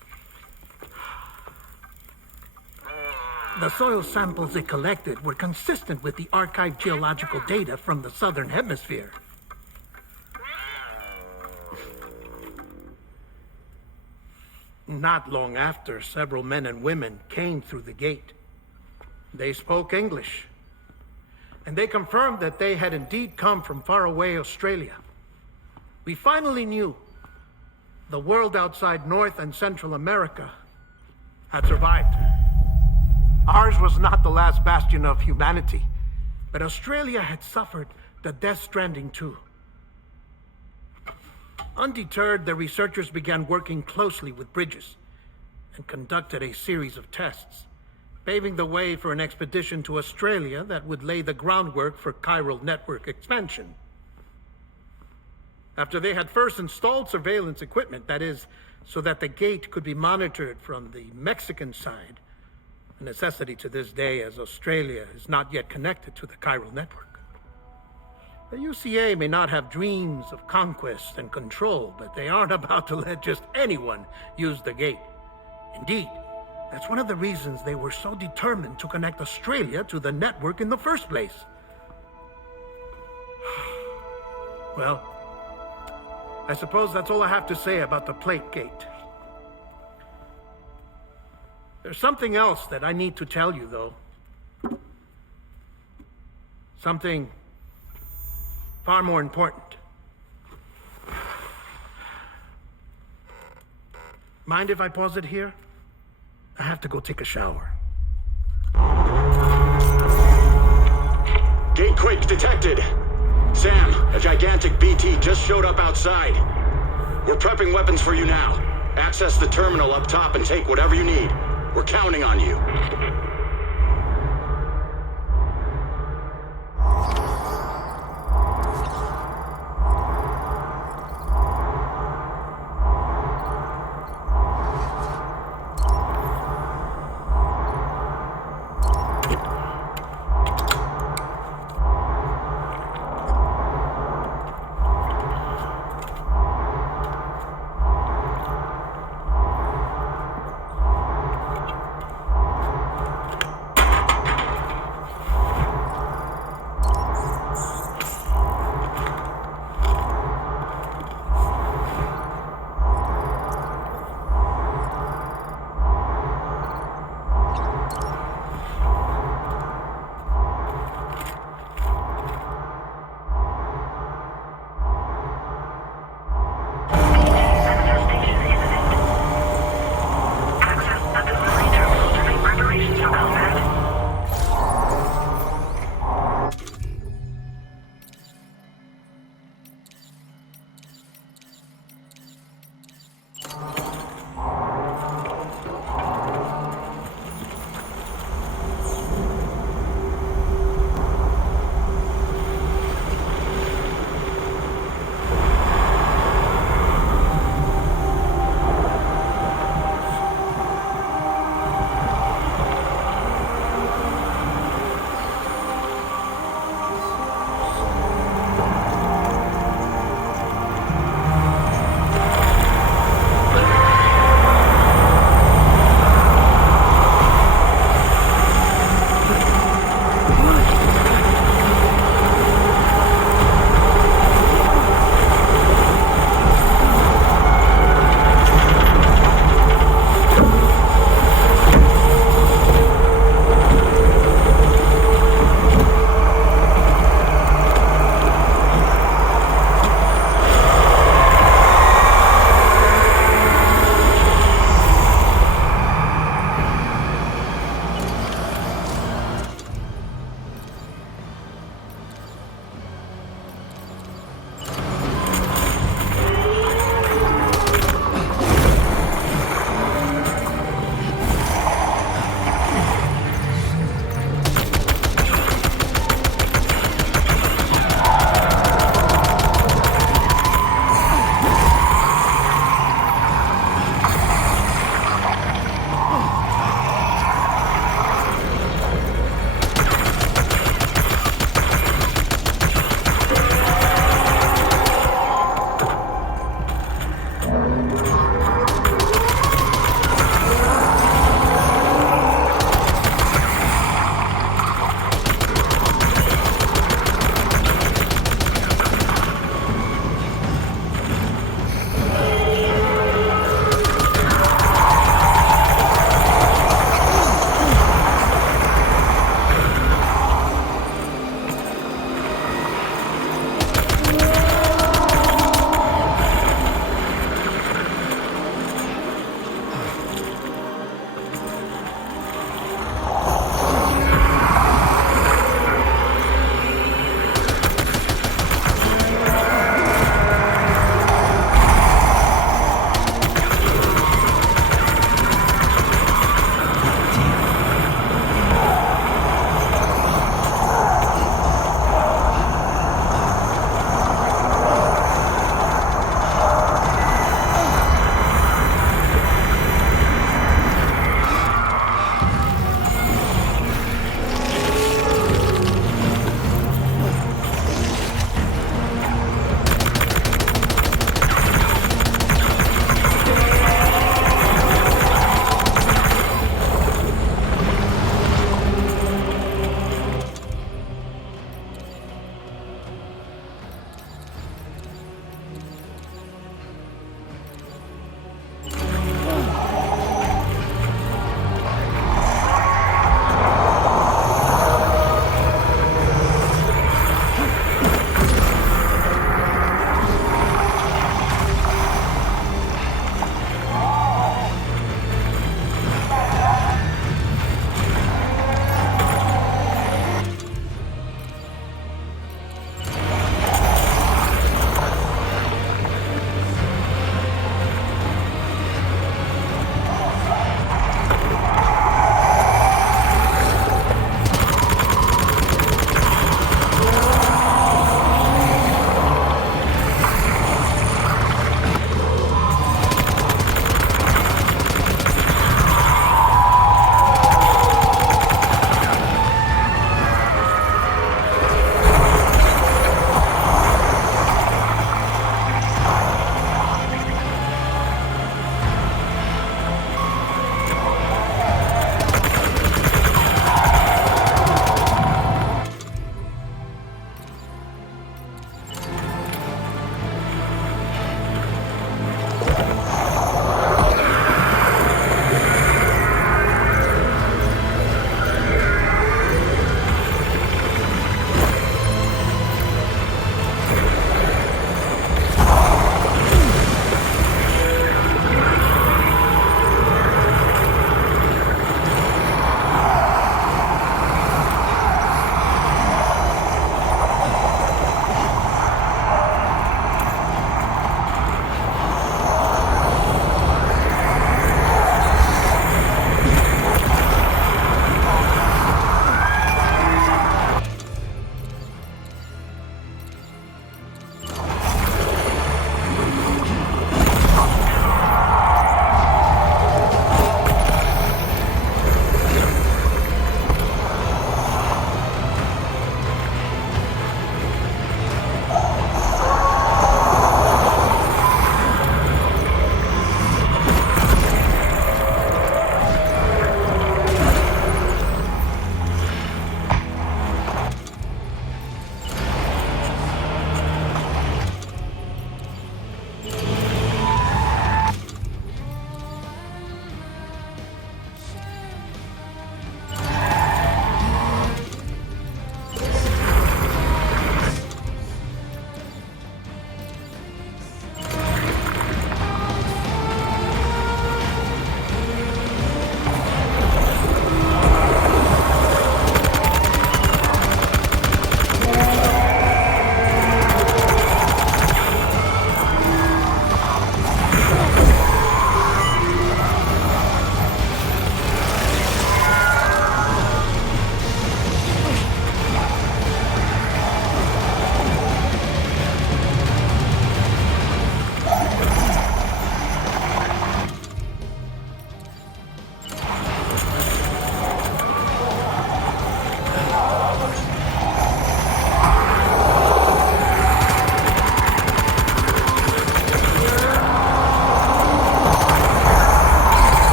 The soil samples it collected were consistent with the archived geological data from the southern hemisphere. Not long after, several men and women came through the gate. They spoke English, and they confirmed that they had indeed come from faraway Australia. We finally knew the world outside North and Central America had survived. Ours was not the last bastion of humanity, but Australia had suffered the death stranding too. Undeterred, the researchers began working closely with Bridges and conducted a series of tests, paving the way for an expedition to Australia that would lay the groundwork for chiral network expansion. After they had first installed surveillance equipment, that is, so that the gate could be monitored from the Mexican side, a necessity to this day as Australia is not yet connected to the chiral network. The UCA may not have dreams of conquest and control, but they aren't about to let just anyone use the gate. Indeed, that's one of the reasons they were so determined to connect Australia to the network in the first place. Well, I suppose that's all I have to say about the plate gate. There's something else that I need to tell you, though. Something far more important. Mind if I pause it here? I have to go take a shower. Gate quake detected. Sam, a gigantic BT just showed up outside. We're prepping weapons for you now. Access the terminal up top and take whatever you need. We're counting on you.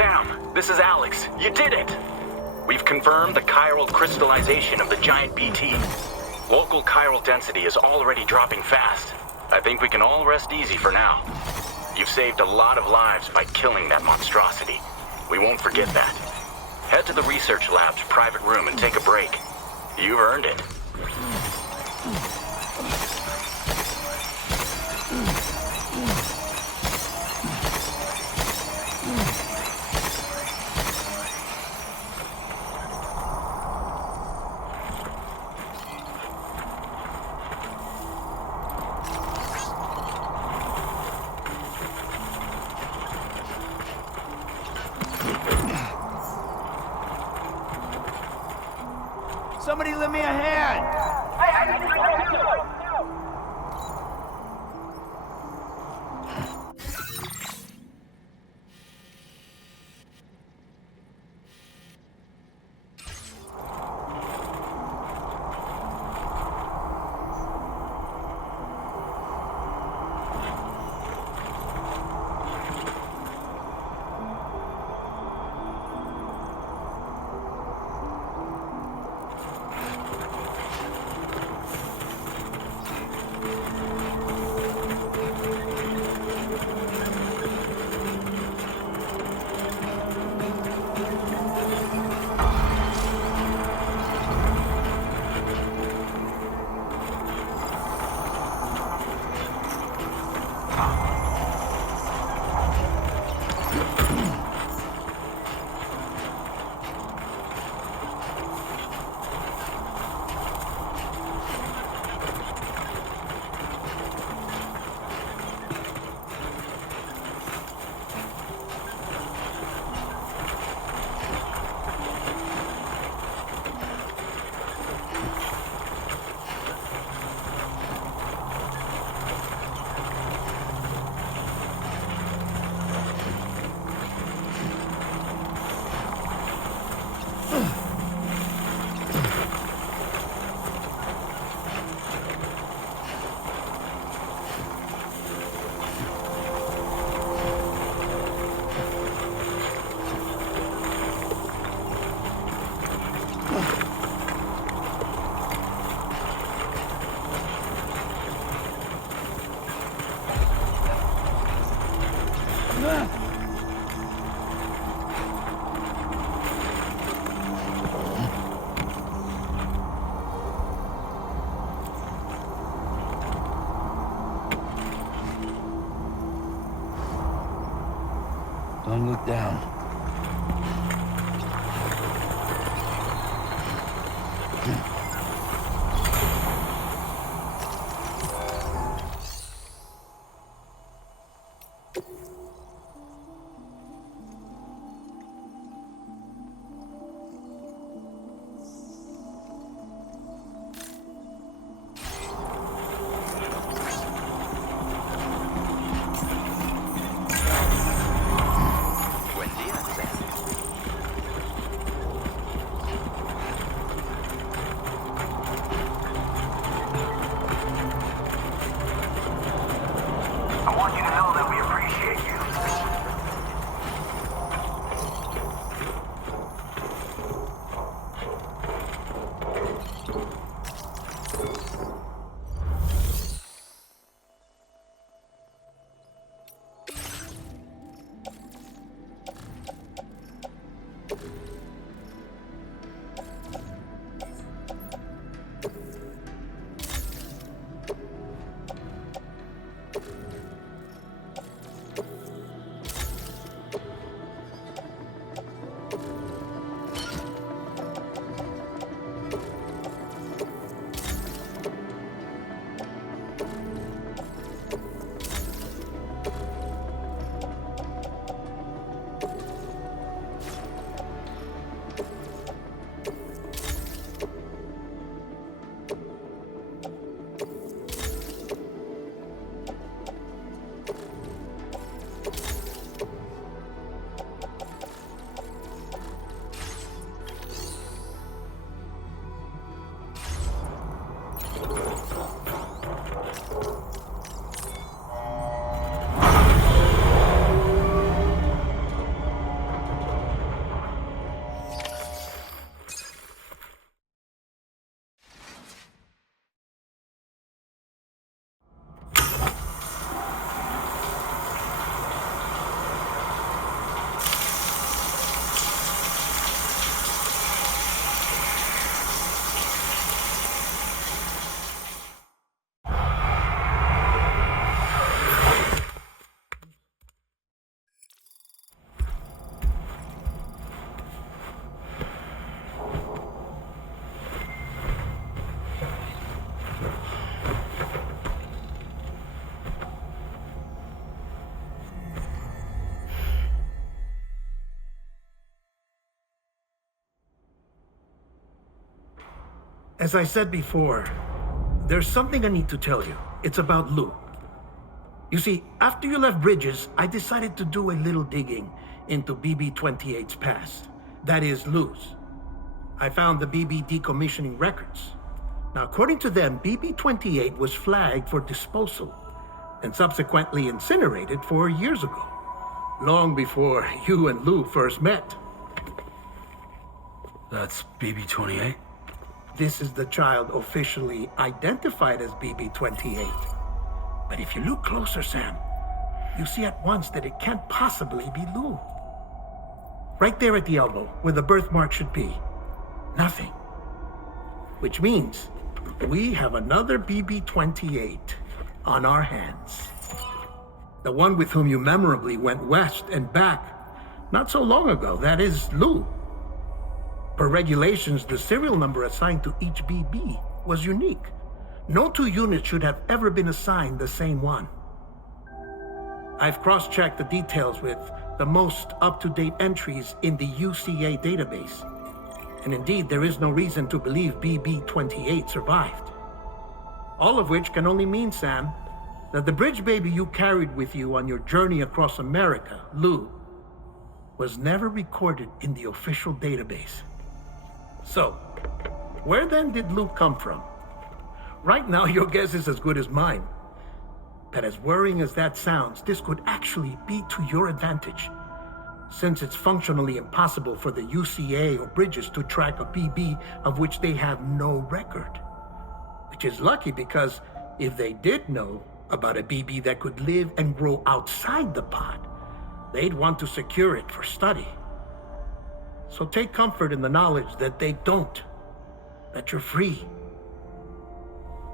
Sam, this is Alex. You did it! We've confirmed the chiral crystallization of the giant BT. Local chiral density is already dropping fast. I think we can all rest easy for now. You've saved a lot of lives by killing that monstrosity. We won't forget that. Head to the research lab's private room and take a break. You've earned it. Somebody lend me a hand! Don't look down. Buen día. As I said before, there's something I need to tell you. It's about Lou. You see, after you left Bridges, I decided to do a little digging into BB-28's past. That is, Lou's. I found the BB decommissioning records. Now, according to them, BB-28 was flagged for disposal and subsequently incinerated 4 years ago, long before you and Lou first met. That's BB-28? This is the child officially identified as BB-28. But if you look closer, Sam, you see at once that it can't possibly be Lou. Right there at the elbow, where the birthmark should be. Nothing. Which means we have another BB-28 on our hands. The one with whom you memorably went west and back not so long ago, that is Lou. Per regulations, the serial number assigned to each BB was unique. No two units should have ever been assigned the same one. I've cross-checked the details with the most up-to-date entries in the UCA database. And indeed, there is no reason to believe BB-28 survived. All of which can only mean, Sam, that the bridge baby you carried with you on your journey across America, Lou, was never recorded in the official database. So, where then did Lou come from? Right now, your guess is as good as mine. But as worrying as that sounds, this could actually be to your advantage, since it's functionally impossible for the UCA or Bridges to track a BB of which they have no record. Which is lucky, because if they did know about a BB that could live and grow outside the pod, they'd want to secure it for study. So take comfort in the knowledge that they don't, that you're free,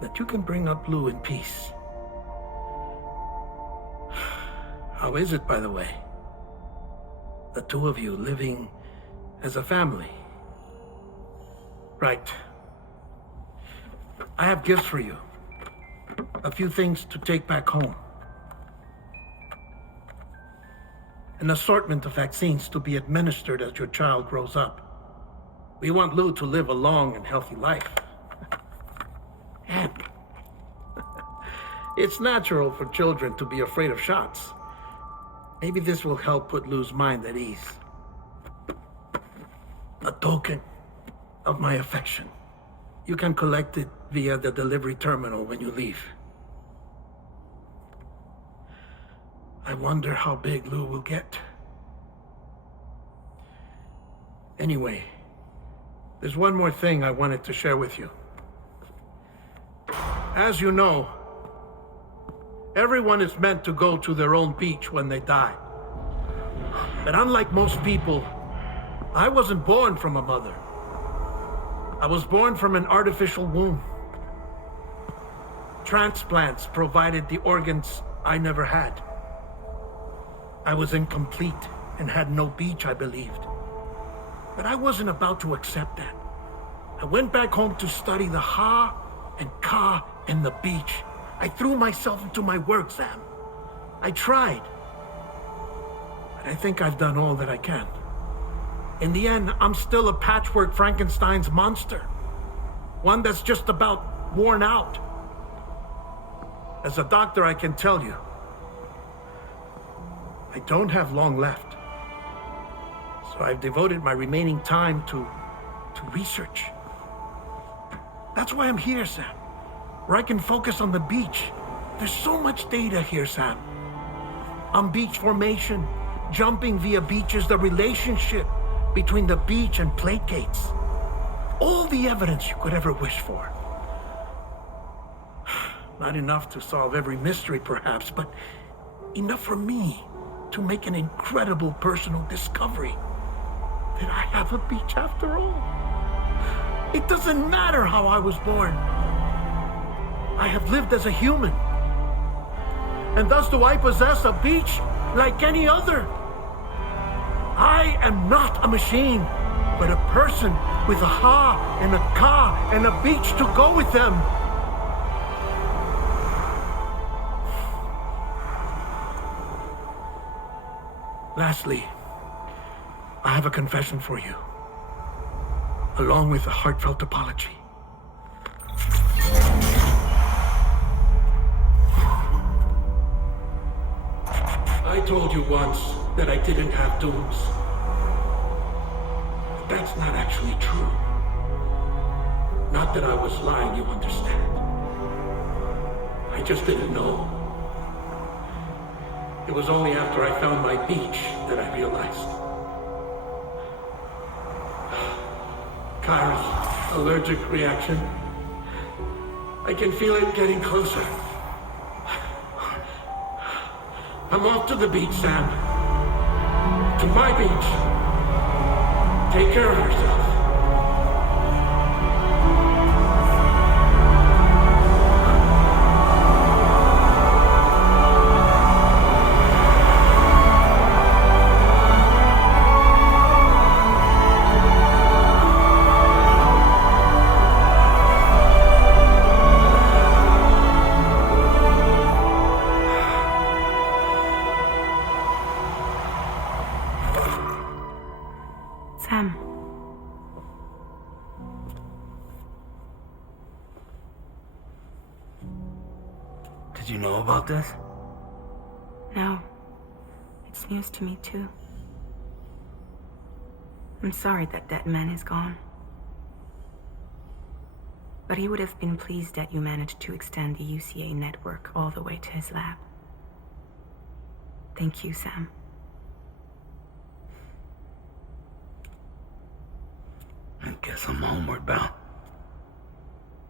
that you can bring up Lou in peace. How is it, by the way? The two of you living as a family. Right. I have gifts for you. A few things to take back home. An assortment of vaccines to be administered as your child grows up. We want Lou to live a long and healthy life. And it's natural for children to be afraid of shots. Maybe this will help put Lou's mind at ease. A token of my affection. You can collect it via the delivery terminal when you leave. I wonder how big Lou will get. Anyway, there's one more thing I wanted to share with you. As you know, everyone is meant to go to their own beach when they die. But unlike most people, I wasn't born from a mother. I was born from an artificial womb. Transplants provided the organs I never had. I was incomplete and had no beach, I believed. But I wasn't about to accept that. I went back home to study the Ha and Ka and the beach. I threw myself into my work, Sam. I tried. But I think I've done all that I can. In the end, I'm still a patchwork Frankenstein's monster. One that's just about worn out. As a doctor, I can tell you, I don't have long left. So I've devoted my remaining time to research. That's why I'm here, Sam. Where I can focus on the beach. There's so much data here, Sam. On beach formation, jumping via beaches, the relationship between the beach and plate gates. All the evidence you could ever wish for. Not enough to solve every mystery, perhaps, but enough for me to make an incredible personal discovery that I have a beach after all. It doesn't matter how I was born. I have lived as a human. And thus do I possess a beach like any other. I am not a machine, but a person with a Ha and a Ka and a beach to go with them. Lastly, I have a confession for you, along with a heartfelt apology. told you once that I didn't have dooms. But that's not actually true. Not that I was lying, you understand. I just didn't know. It was only after I found my beach that I realized. Kyra's allergic reaction. I can feel it getting closer. I'm off to the beach, Sam. To my beach. Take care of yourself. Sam. Did you know about this? No. It's news to me, too. I'm sorry that that man is gone. But he would have been pleased that you managed to extend the UCA network all the way to his lab. Thank you, Sam. I guess I'm homeward bound.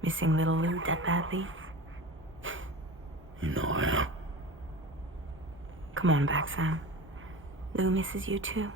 Missing little Lou that badly? You know I am. Come on back, Sam. Lou misses you too.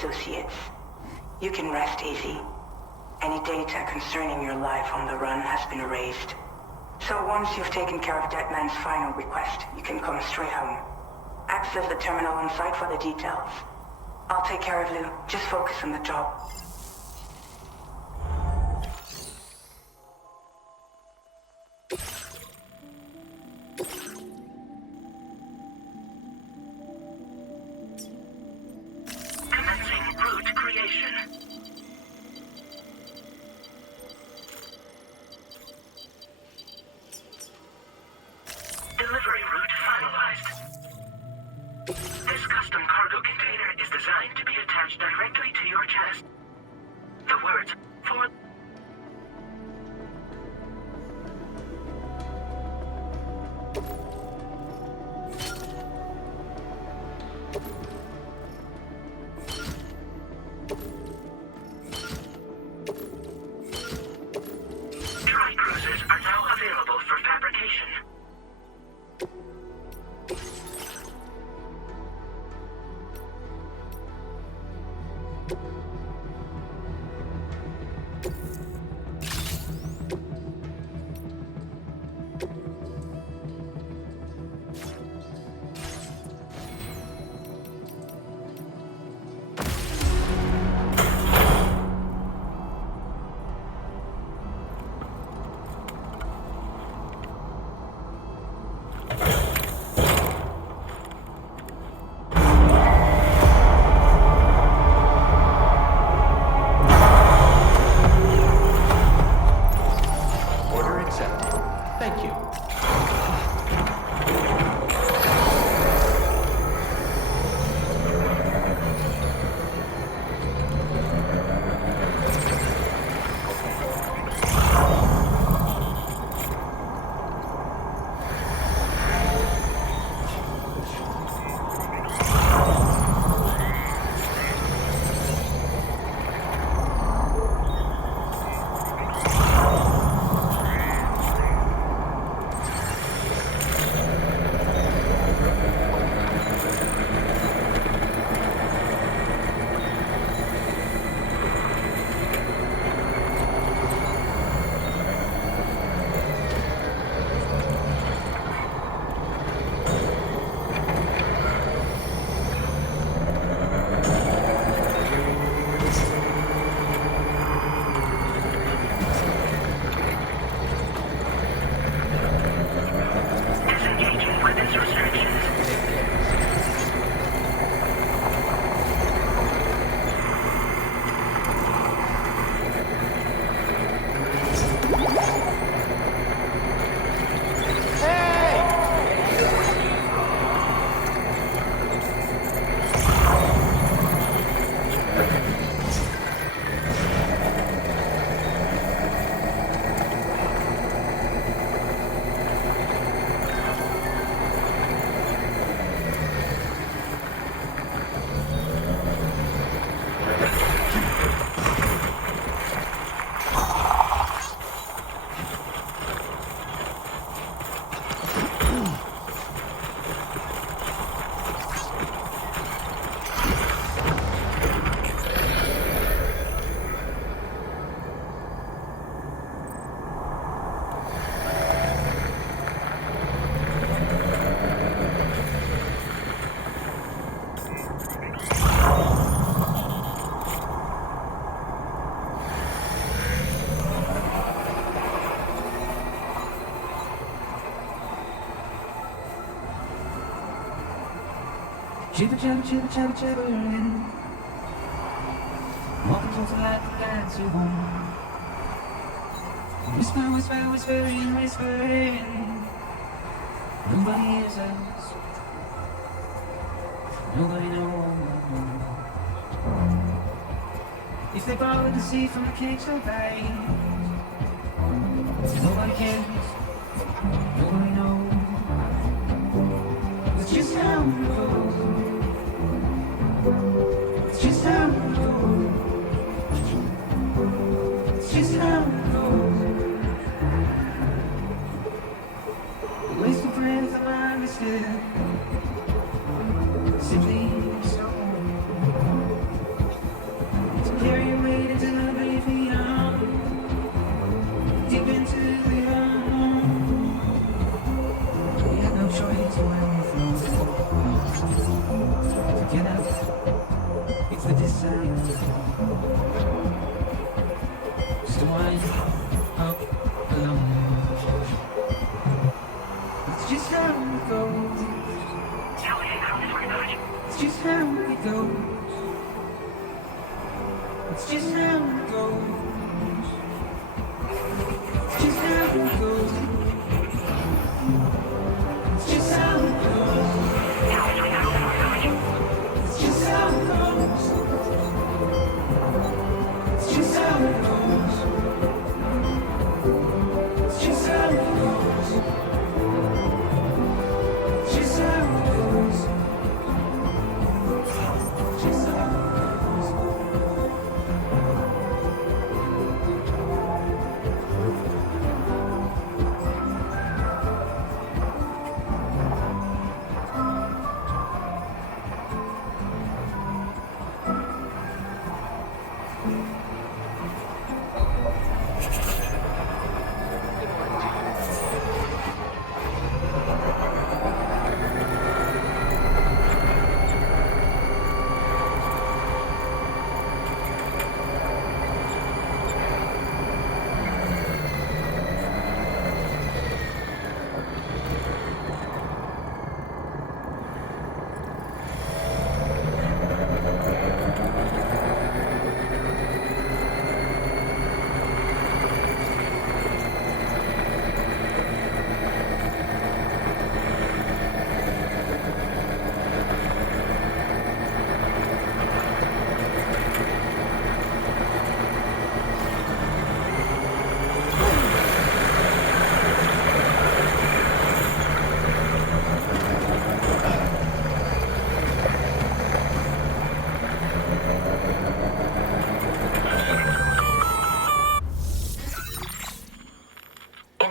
Associates. You can rest easy. Any data concerning your life on the run has been erased. So once you've taken care of Deadman's final request, you can come straight home. Access the terminal on site for the details. I'll take care of Lou. Just focus on the job. directly to your chest. The words for... Dry cruisers are now available for fabrication. Order accepted. Thank you. Disengaging weapons restrictions. Jibber jabber jibber jabber jabbering. Walking towards the light that guides you home. Whisper, whisper, whispering, whispering. Nobody hears us. Nobody knows. If they borrow the sea from the cage of light, nobody cares. Nobody knows. It's just how it goes. It's just how it goes. It's just how it goes. The wasted friends of mine are still simply so. To carry your weight into the brave feet on, deep into the unknown. We had no choice when we flew. To get out, it's the desire. So wind up alone. It's just how it goes. It's just how it goes. It's just how it goes. It's just how it goes. It's just how it goes. It's just how it goes.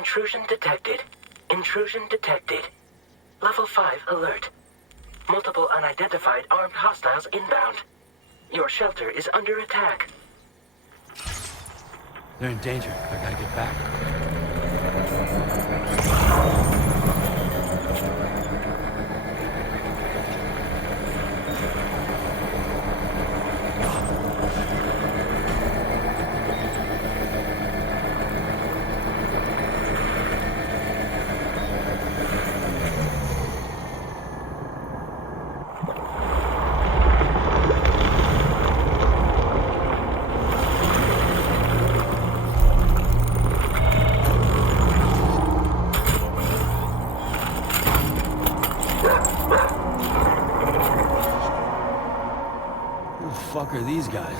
Intrusion detected. Intrusion detected. Level 5 alert. Multiple unidentified armed hostiles inbound. Your shelter is under attack. They're in danger. I gotta get back. Fuck are these guys?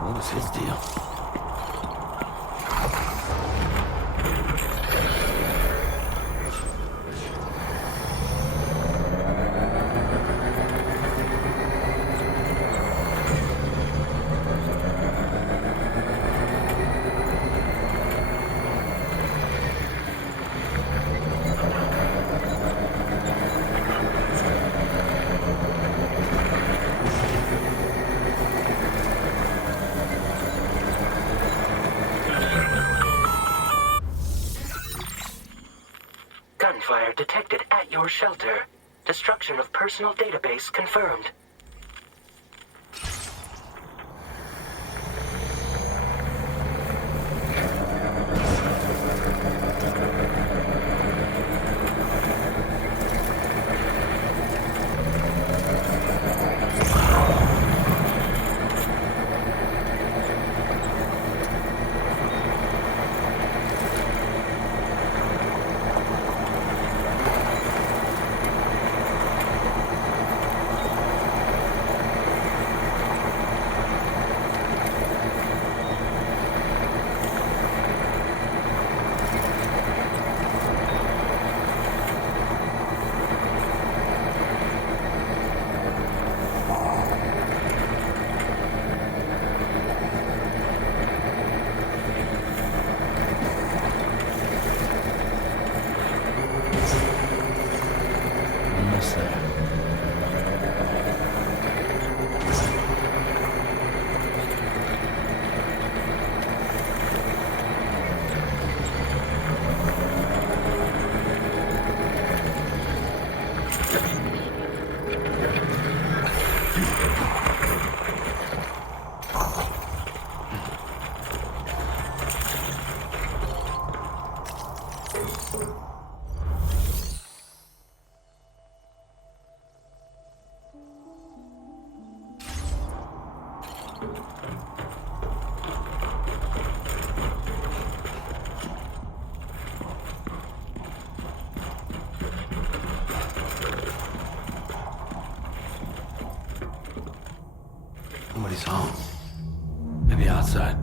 What was his deal? Gunfire detected at your shelter. Destruction of personal database confirmed. Nobody's home. Maybe outside.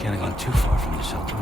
Can't have gone too far from the shelter.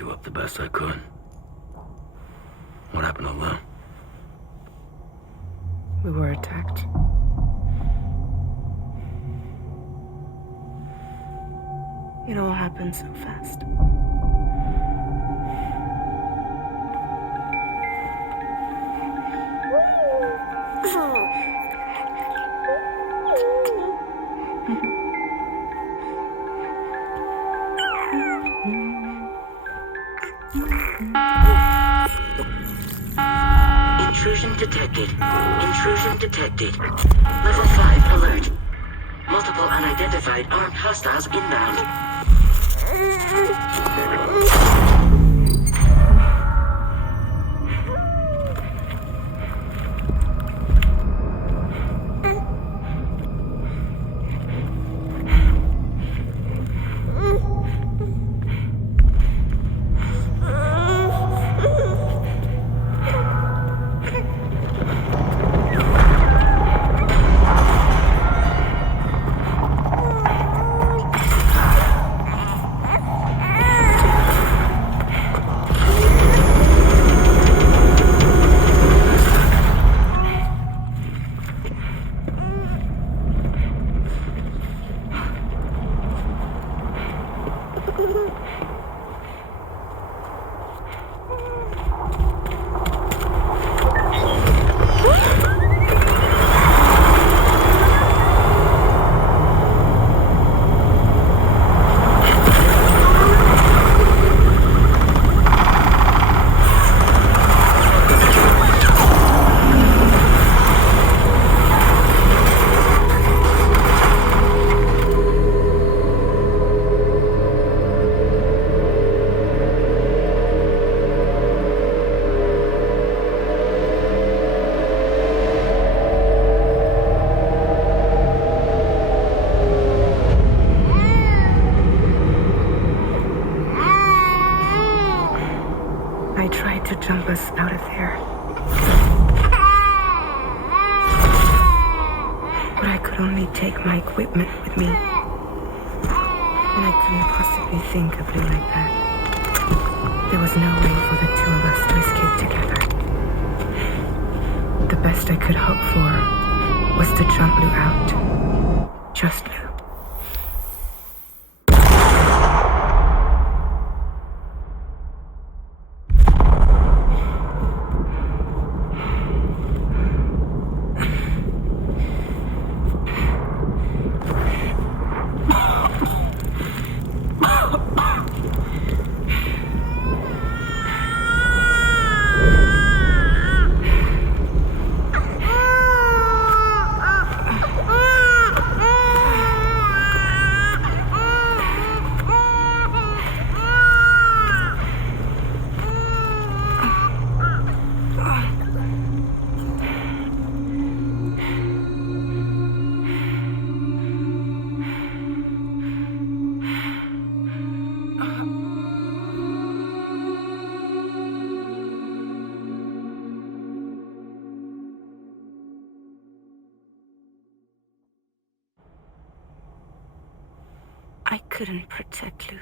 you up the best I could. What happened to Lou? We were attacked. It all happened so fast. Intrusion detected. Intrusion detected. Level 5 alert. Multiple unidentified armed hostiles inbound. I tried to jump us out of there. But I could only take my equipment with me. And I couldn't possibly think of Lou like that. There was no way for the two of us to escape together. The best I could hope for was to jump Lou out. Just Lou. I couldn't protect Lou.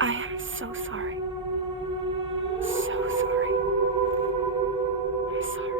I am so sorry. So sorry. I'm sorry.